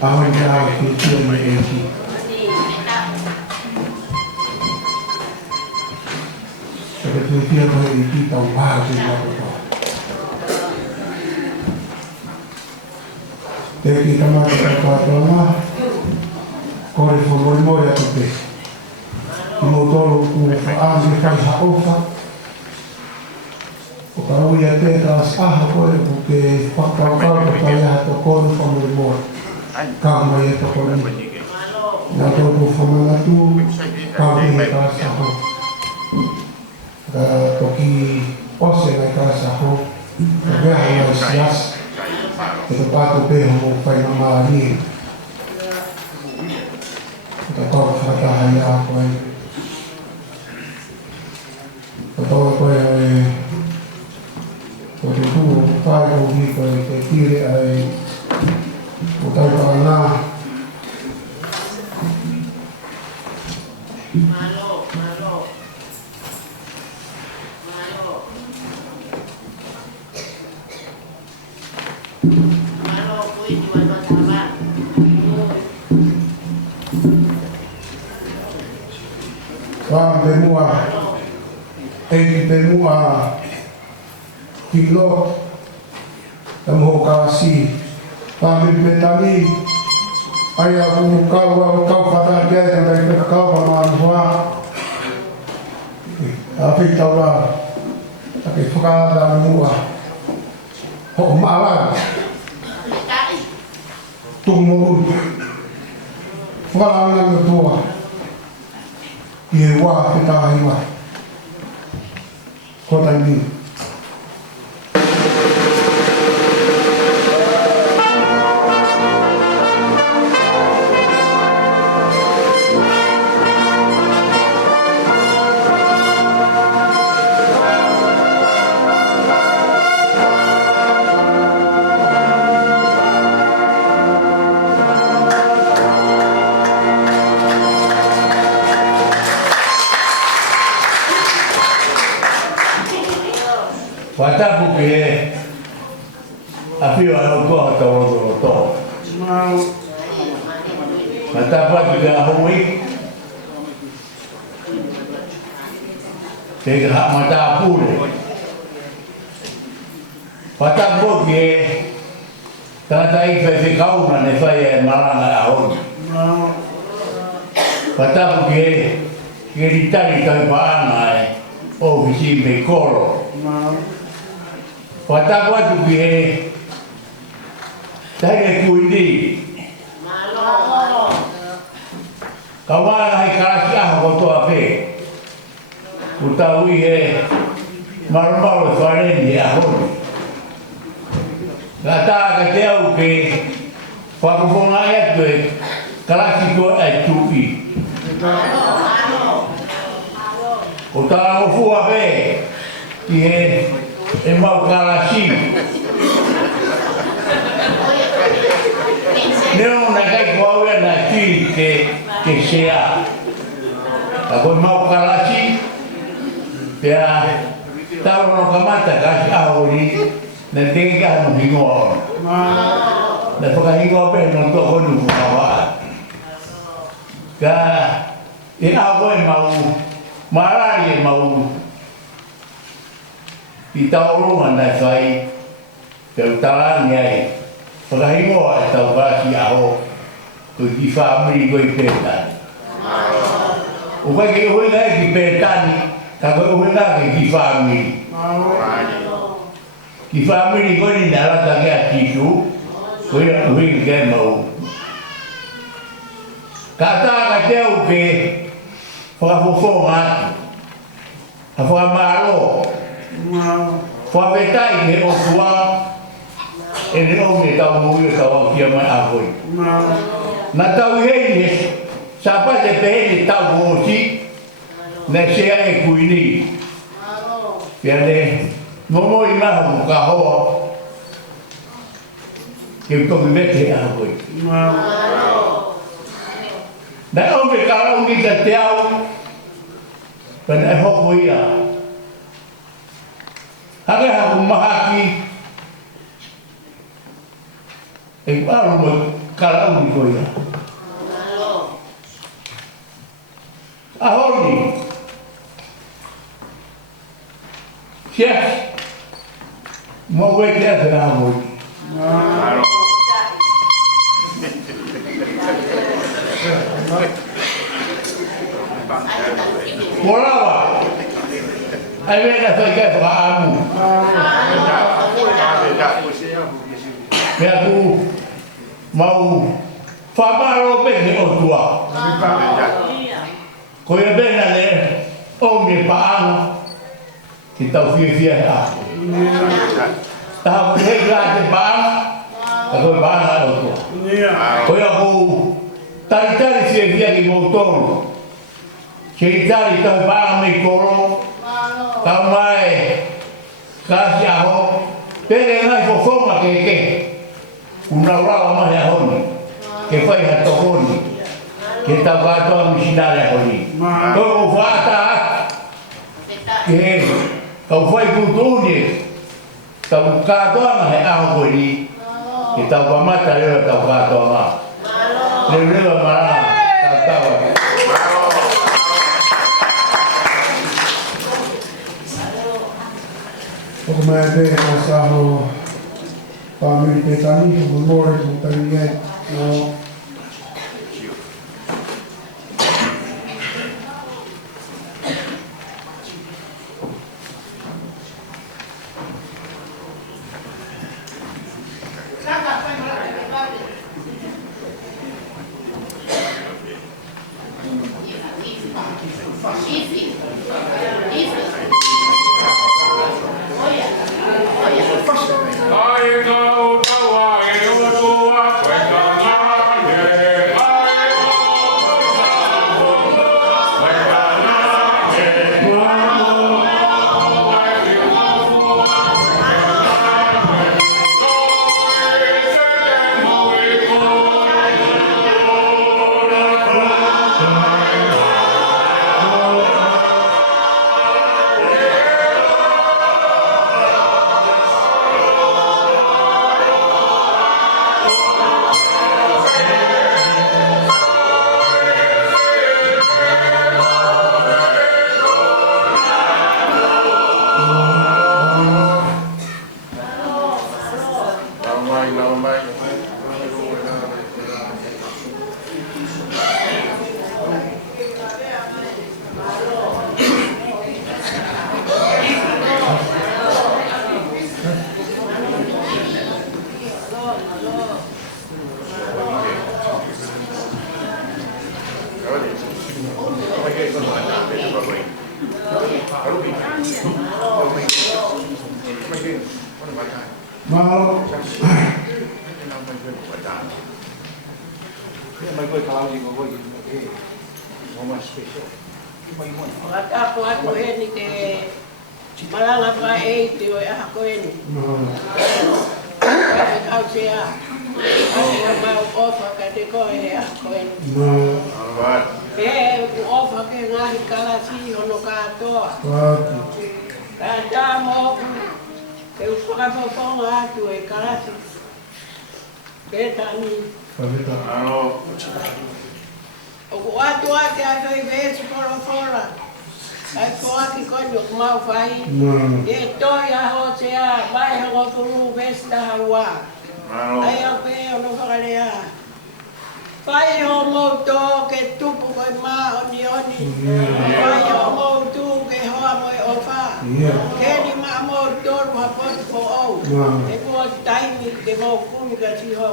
awalnya kita mengerti. Seperti dia mengerti tahu bahasa apa. Jadi kita masih berdoa, kori formulasi yang terbaik. Motor ku faam ka haofa o para ia te tas ko porque fakta ka ya to kon formulmo kama ia to kon na to ku formula tu ka ni ka sa ho to ki ose na ka sa ho ya ya sias to pa to pe ho pa na mali to ko fata ya ko Kalau kau yang waktu itu kau pergi ke kiri ay utara kana Temua pilot temu kasi kami betani ayah kau pada dia dan kau bermanfaat tapi tahulah tapi fakada mua ho malah tumurun falangan tua yewa kita hiwa kota ini Watapu ke api wala ko to. Watapu ke ahui. Ke hak matapu. Watapu ke tadai fe kau na ne fa maranga aho. Watapu ke ditari kai paana o visi me koro. Watapu atu ke tahe kuindi kawana hai karasi aho koto ape utawi marumaro farendi aho gata kateu ke pakufona etu karasi ko etui utara fu ape ke mau karasi Nero na kai ko na ti ke sea. Ako mau karasi. Ya tahu no kamata kasi ahori na tinga no hingo. Na pagka hingo pe no to ko no kawa. Ka ina ko mau marari mau itauru na sai. Ke talan yai. Pagkahingo ay tawag siya ako kung i-family ko ipetan. O kaya kayo na ipetan, kaya kayo na i-family. Ki whamiri koni na rata ke a tisu, koe a uhi ke mau. Ka tā ka teo ke whakafofonga, a whakamaro, whapetai ke o tua, e ne o me tau mui o tau kia mai a koe. Na tau hei he, sa pa te pehe tau hosi, na sea e kuini. Pia ne, momo i mahu ka hoa, ke toki mete a koe. Na o me karau ni ka te au, pana e hoko ia. Hake haku mahaki, e aru mo karau ni koe ia. Ahoni, yes, mo weke a te ahoni. Morawa, ai vena foi que para amu. Me aku mau famaro pe o tua. Ko ia bena le o me paano ki tau fia a. Ta he grande paano, a ko paano o tua. Ko ia ko tai fia ki mo toro. Ceritari tau paano me koro, tau mai kasi aho, tere ngai fofoma ke una urawa mahi ahoni, ke whai hato honi, ke tau katoa misinare ahoni. Toko whata ke kau whai kutuni, tau katoa mahi aho honi, ke tau pamata rewa tau katoa mahi. Rewa marana, tau tawa. O mai be o sa ho family pe tani o more o tani e no Pai o moto ke tupu koe ma oni oni. Pai o moto ke hoa moe ofa. Ke ni ma moto ha pot po au. Nga. E kua taimi ke mau kumi ka tiho.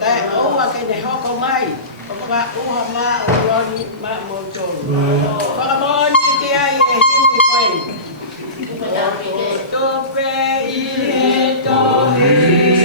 Kai oa ke ne hoko mai. O ka uha ma o roni ma mo tolu. Whakamoni ke ai e himi koe. Tope i he tohi.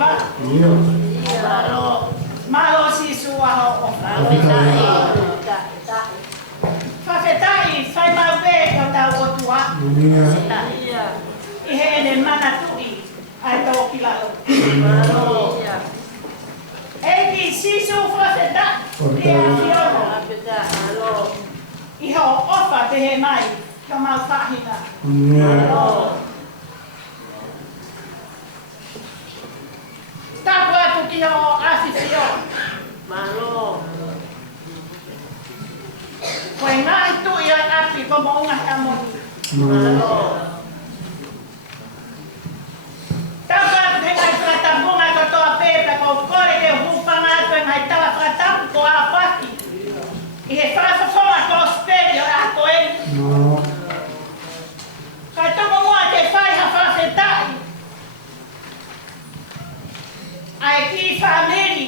va. Malo si sua ho. Whawhetai, whai mau pē ka tau o tua. I he ne mana tui, ai tau ki lao. Eki sisu whawhetai, i a whiona. I ho ofa te he mai, ka mau whahina. Tapu atu ki ho awhiwhio. Koe ngai tui ai api ko maunga he amoni. Tapu atu he ngai whakatampunga ko toa pēpra ko kore ke hupanga atu e ngai tawa whakatampu ko a paki. I he whakawhawha ko speri o a koe. Kai tumu mua te whaiha whawhetai. Ai ki whameri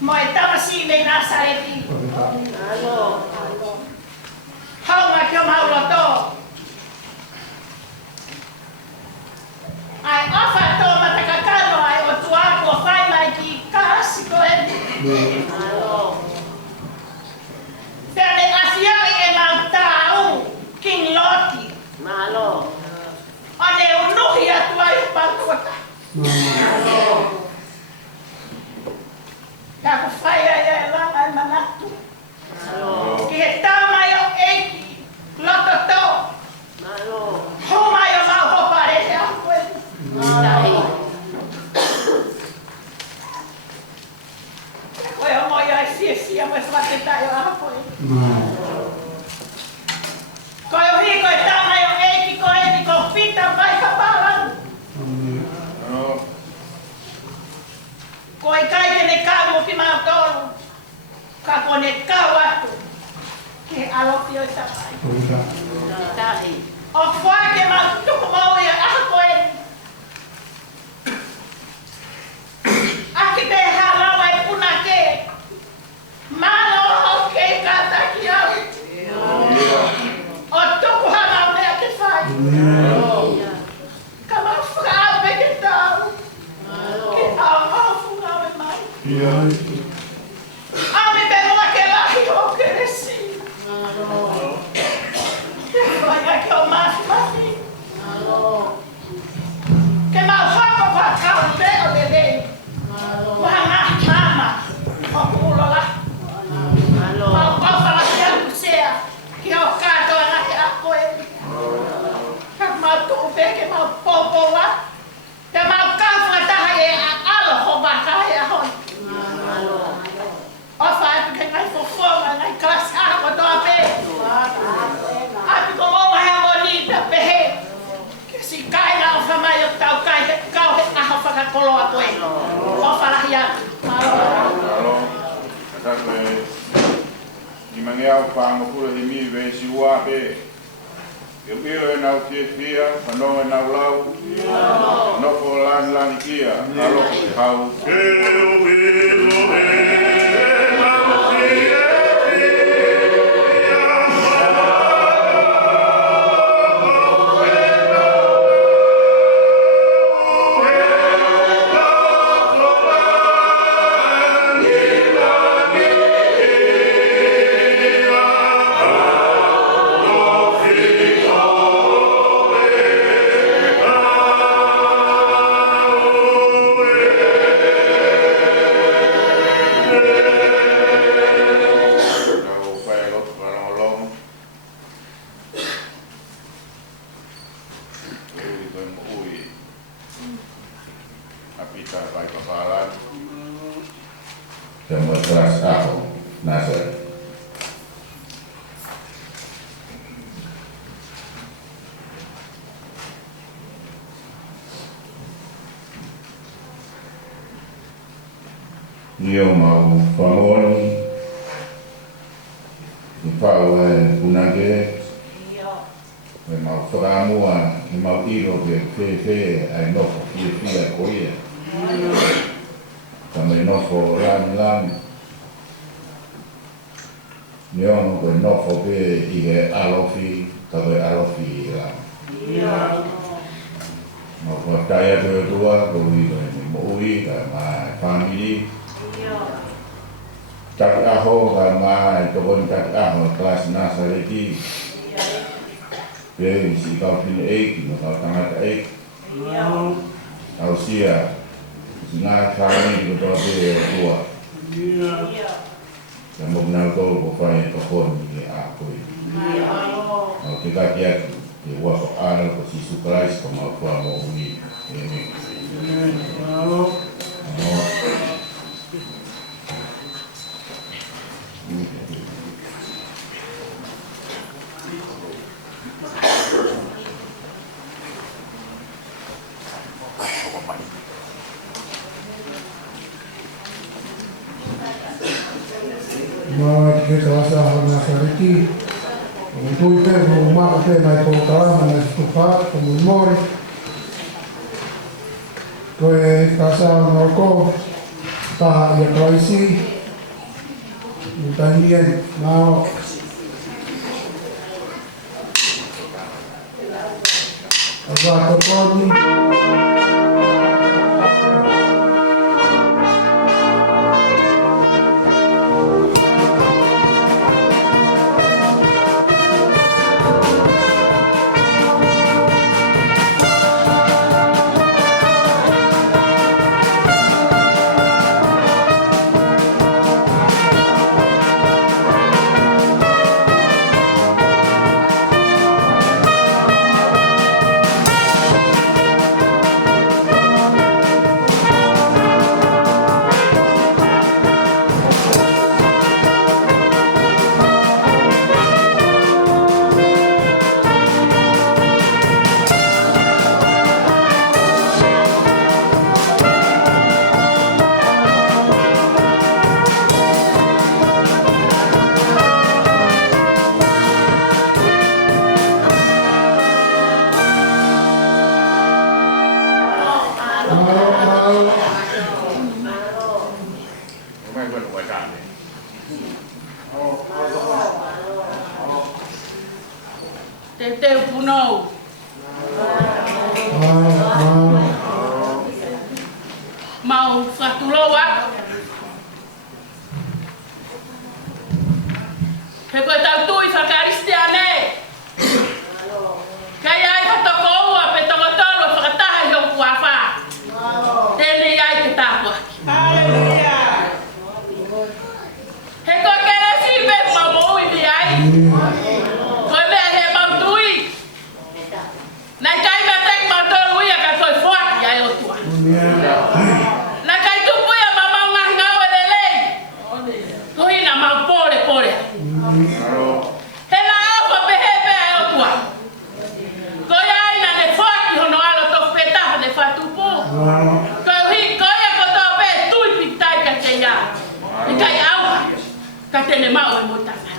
mo e tamasi me Nasareti. Haunga ki o mauloto. Ai ofa tō matakakano ai o tuako whai mai ki kaasi ko e. Pēne asiai e mau tāu King Loti. Ane unuhi atu ai pakuata. Kako whai ai e langa e manatu. Ki he tāmai o eiki, loto tō. Humai o mau hopare te aku e. Koe o moi ai sia mo e whatetai o aku e. Koe o hi koe tāmai o eiki koe ni ko pita mai ka palan. Koe kai tene kāmo ki mau tōru. Ka kone kau atu. Ke alofi o tapai. O whai ke mau tuku mau ia aha koe. Aki te halau ai puna ke. Malo o ke kataki au. O tuku hana mea ke whai. Ka mau whakau me ke tau. Ke au whungau e mai. Ame pe moa ke lahi o ke resi. Ke whai ai ke o mahi. Ke mau hapa whakau te o te rei. Waha ngahi mama. O kuulola. Mau kawhala ki aku sea. Ki o katoa ngahi a koe. Ka mau tuku pe ke mau popoa. Ke mau kawha taha e a alo ho baka e a hoi. O whai ke ngai fofonga ngai klasa ko toa pe. Api ko monga he monita pehe. Ke si kai na o whamai o tau kai he kau he aho whakakoloa koe. O whalahi atu. Kata koe, i mange au whangapura hi mi ve si ua pe. Ke pio e nau fia, whanau e nau lau. Noko lan kia, alo ke hau. Io mau whamoni, i pau e punage, e mau whakamua, i mau iro ke whewhe ai nofo whia koia. Ka me nofo lan. Niongo koe nofo pe i he alofi, ka koe alofi i lan. Mau whakai atu e tua, ko ui koe ni mo ui. ui ka ma family. Tak aho ka ma tokon tak aho kelas nasareti. Ye si kau pin ek no kau tangata ek. Kau sia singa kami ko be tua. Yang mau kau ko fai tokon ni aku. Mau kita kiat di waktu ada ko si surprise ko mau ko mau uni. Ini. Kita rasa hanya sariti untuk itu rumah kita naik kota mana stupa kemudian kue kasar merokok tak ada koalisi bukan mau agak terponi. Teu punou. Mau fratuloa. Heko tau tui whakaristiane. Kai ai hatoko ua pe tongotolo whakataha i hoku awha. Tēnei ai te tāpua. Halleluja. Heko kere sipe mau moui di ai. Koe mea he mau tui. Nai kai mea tek mau tolu ia ka toi whaki ai o tua. Nai kai tupu ia ma mau ngahi ngau e lelei. Kohina mau pore pore. He na awha pehe pea e o tua. Koe ai na ne whaki hono alo toku petaha ne whatupu. Koe hui koe a koto pe tui pitai ka te ia. I kai aua ka tene mau e mutanga.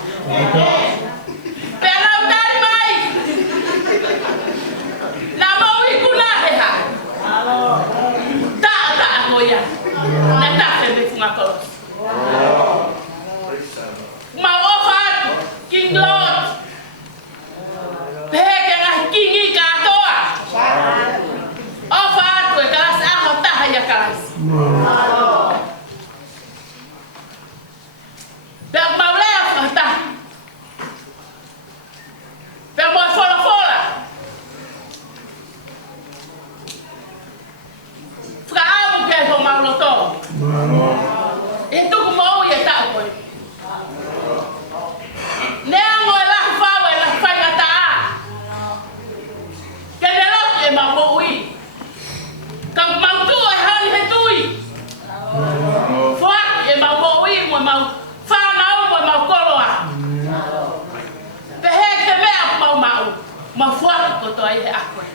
Pea lau tari mai. Na mau i kuna he ha. Ta koia. Na ta te me funga kolos. Mau ofa atu, King Lord. Pehe ke ngahi kingi katoa. Ofa atu e kalasi aho taha ia kalasi. Pea mau lea whakataha. Pea mau fola fola. Whakaamu ke ho mau loto. E tuku mau i e tau koe. Nea ngoe lahi whau e lahi whaingata a. Ke ne loki e mau mou i. Ka mau tu e hani he tui. Whaki e mau mou i mo mau whanau mo mau koloa. Pehe ke mea mau mau. Mau whaki koto ai he a koe.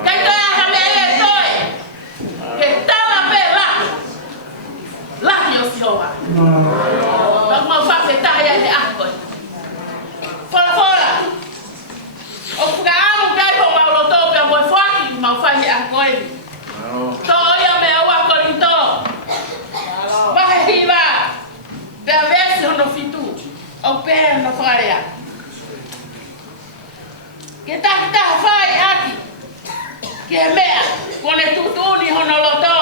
Kei toi a hame e toi. Ke tala pe lahi. Lahi o si hoa. Ka mau whake tahi ai he a koe. Fola fola. O kuka amu kai ho mau loto pe mo whaki mau whahi a koe. To ia me ua korinto. Wahe hiwa. Pea vesi hono fitu. O pēr no wharea. Ke tahi taha whai aki. Ke mea. Kone tutuni hono loto.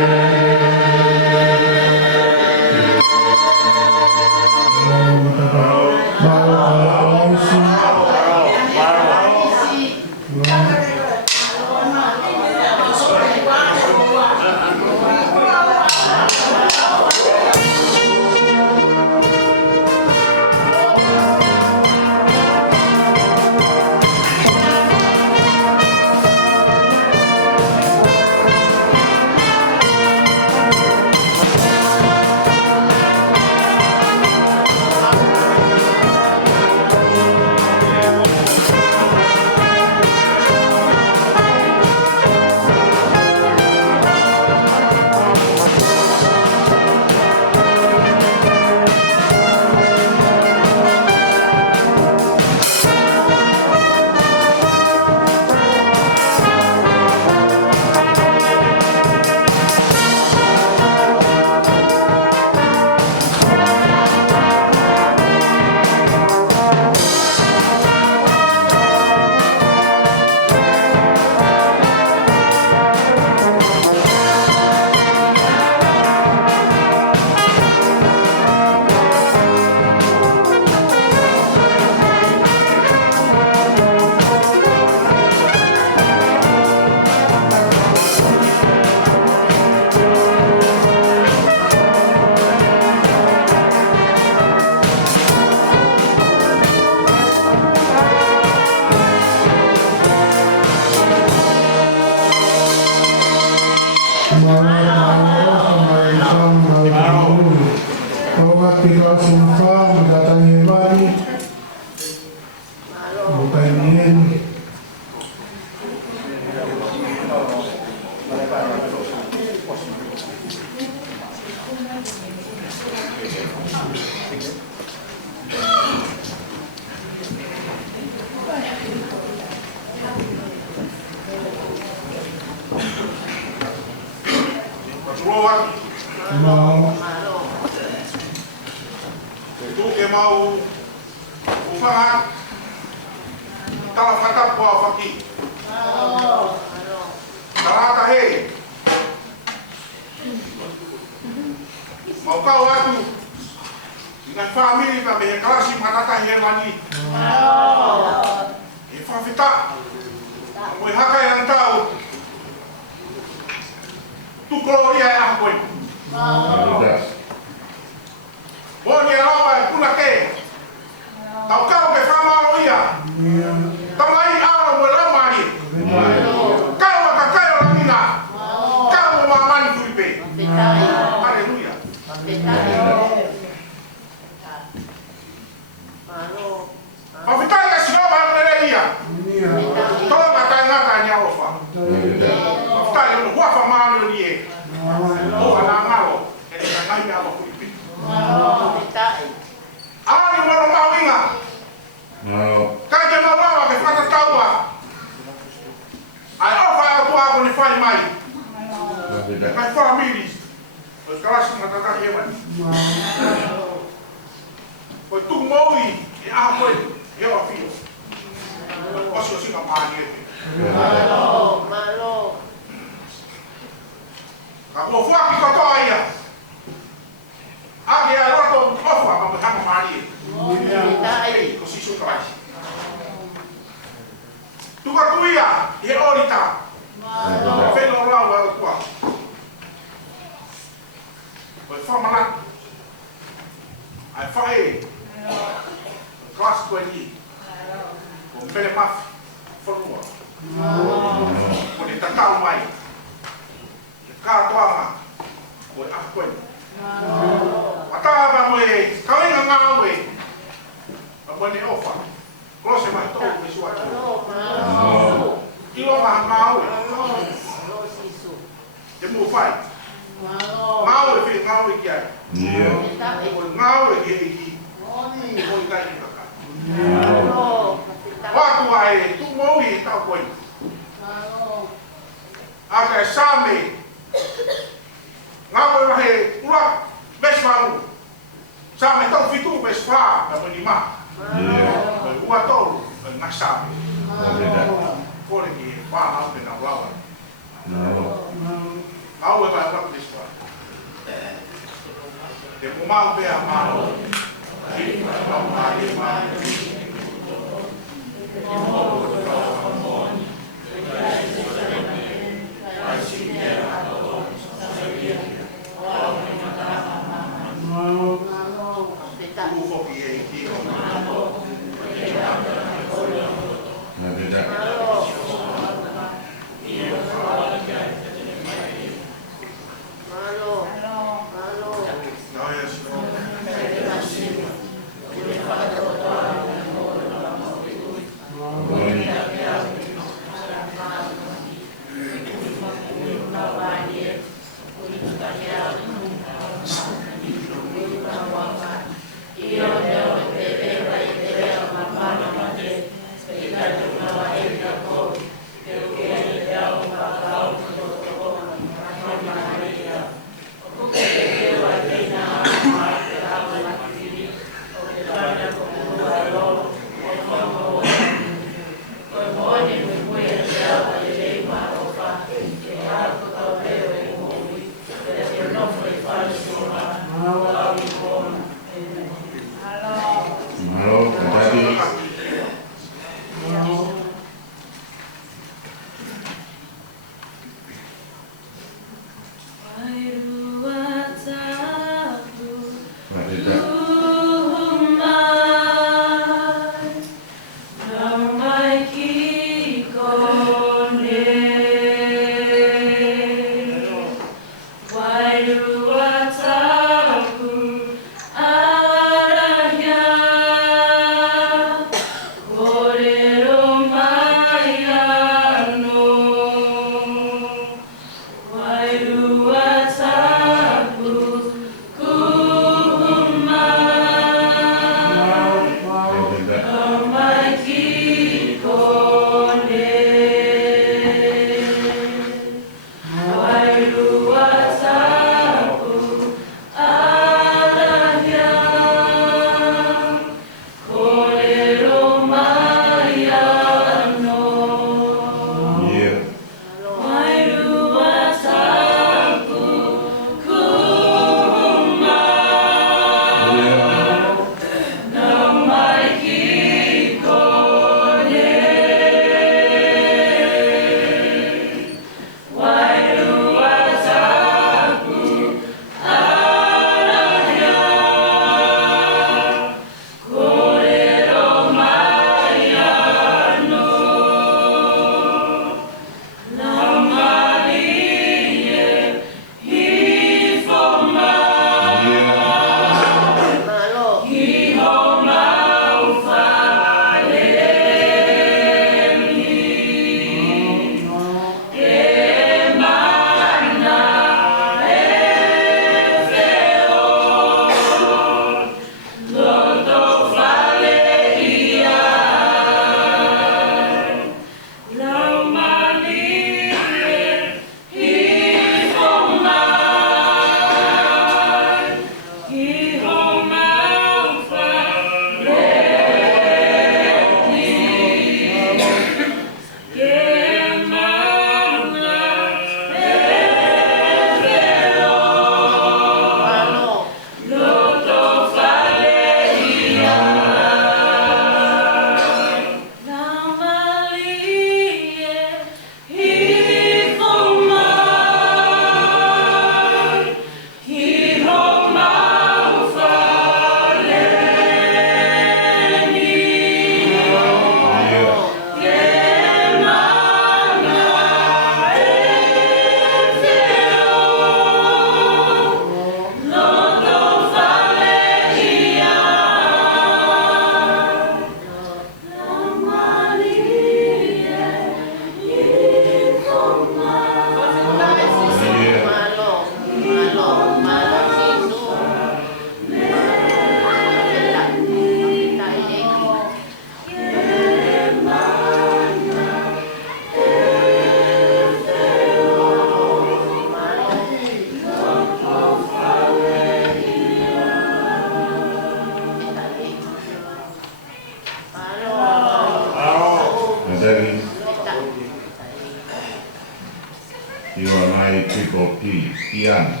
kopi tian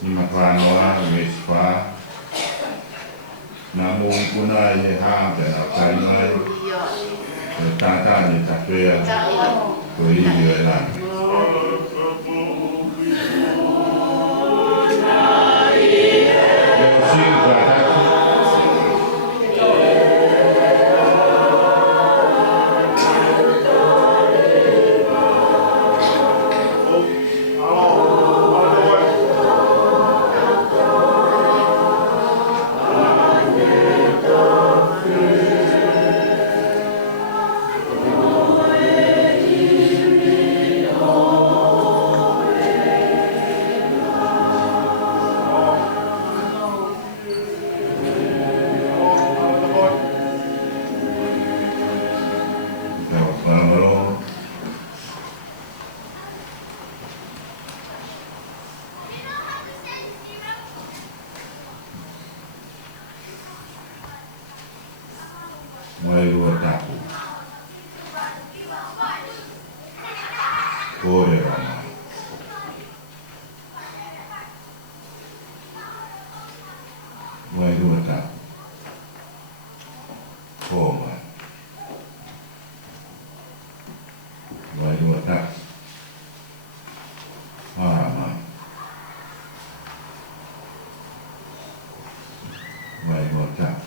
ni makranoa mespa namu kuna ye ha dan kainai tata ni tapea koi yelan Mai rua tapu. Kore rama. Mai rua tapu. Koma. Mai rua tapu. Harama. Mai rua tapu.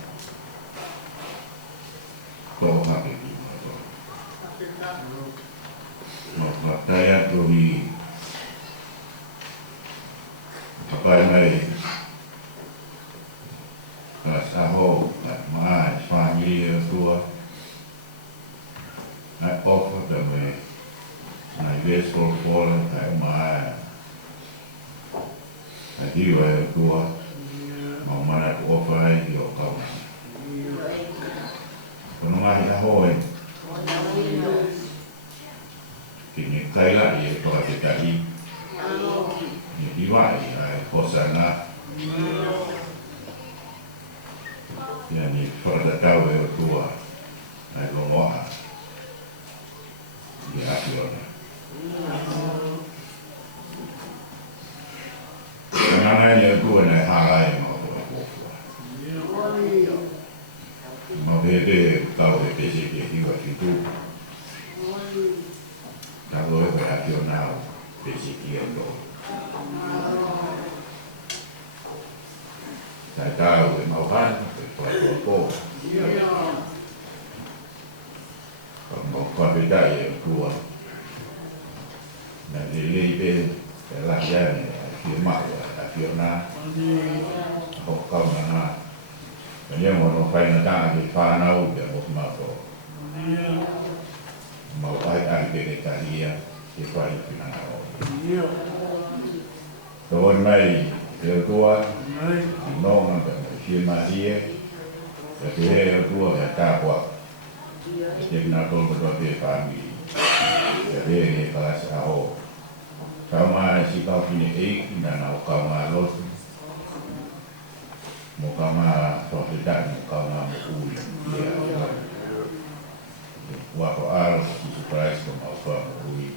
Kau hati tu, mak daya tu ni apa yang saho, mai, family tua, nak offer kami, nak besok pola, mai, jadi tua, mau mana offer dia kau. Kono ngahi la hoe. Kini kaila ye toa te tahi. Ni hiwa i kosana. Ya ni whakatatau e o tua. Nai longoa. I api ona. Kanangai ni o tua nai harai ma o tua kofua. Ma vede tau e pese ke hiwa fitu. Tau e koe ati o nao pese ki e to. Tai tau e mauhan, e koe koe koe. Kau mau koe pedai e tua. Na lelei pe e lahiane a firmau a fiona. Hau kau na nga. Kaya mo no fai na tanga ki whanau ke mo mato. Mau ai ke talia ke fai pinanga o. Tawon mai te tua, no nga ke marie, ke te tua ke tapua. Ke na tol ko te family. Ke te ni palas aho. Kama si kau kini na na kama los. Mukama sohida mukama mukuli dia wako al surprise kama apa mukuli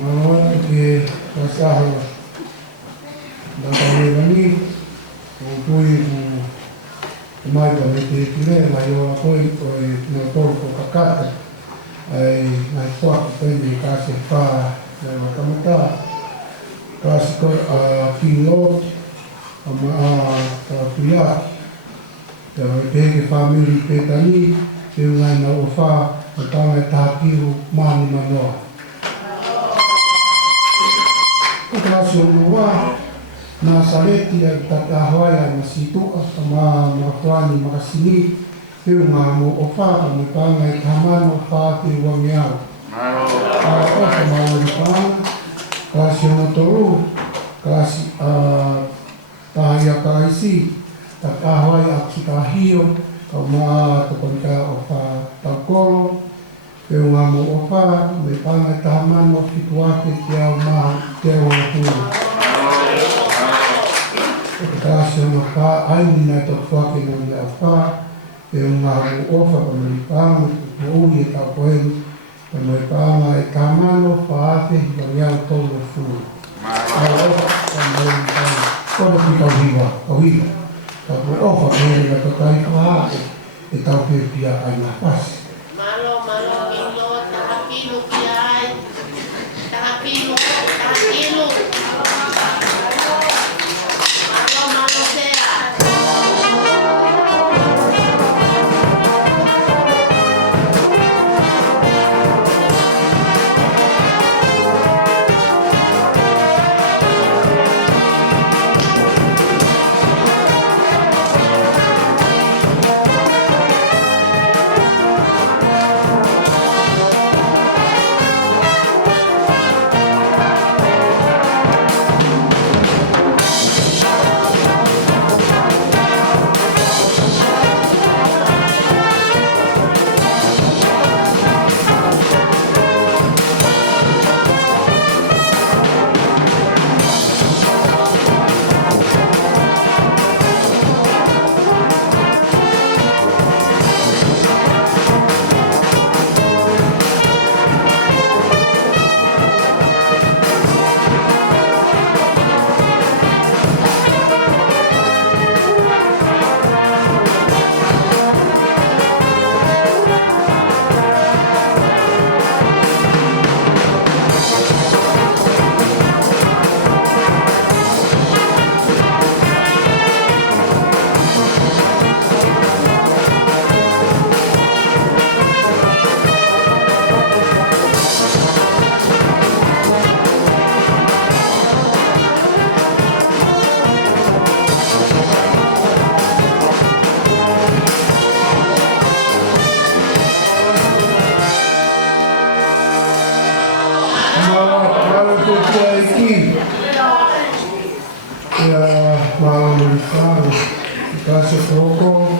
Mahal ke pasahan datang lagi untuk mai ka me te tire mai o koi no tol ko kakata ai mai kwa ko ni ka se pa na kamata ka se ko kilo ama ka pia ka te ke family pe tani te ngai na o fa ta mai ta piu mani manoa ka so wa na sareti at tatahwaya na situa sama makwani makasini yung mo ofa kami pangay tamano pati wangyaw. Ako sa mga pang klase na toro, klase tahaya kaisi, tatahwaya at sikahiyo, kama tukon ka ofa tagkolo, yung mo ofa may pangay tamano situake tiyaw ma tiyaw na puno. kasi ang maka ay ninatotwake ng leapa yung mga uofa pamalikama uuli at apoy pamalikama ay kamano paate hikaryang tolo fu uofa pamalikama kono ki kauhiwa tapos uofa may natatai paate itaw pipia ay napas Malo, kilo, takakilo, kiyay. Takakilo. Malo, sea. Kasi poko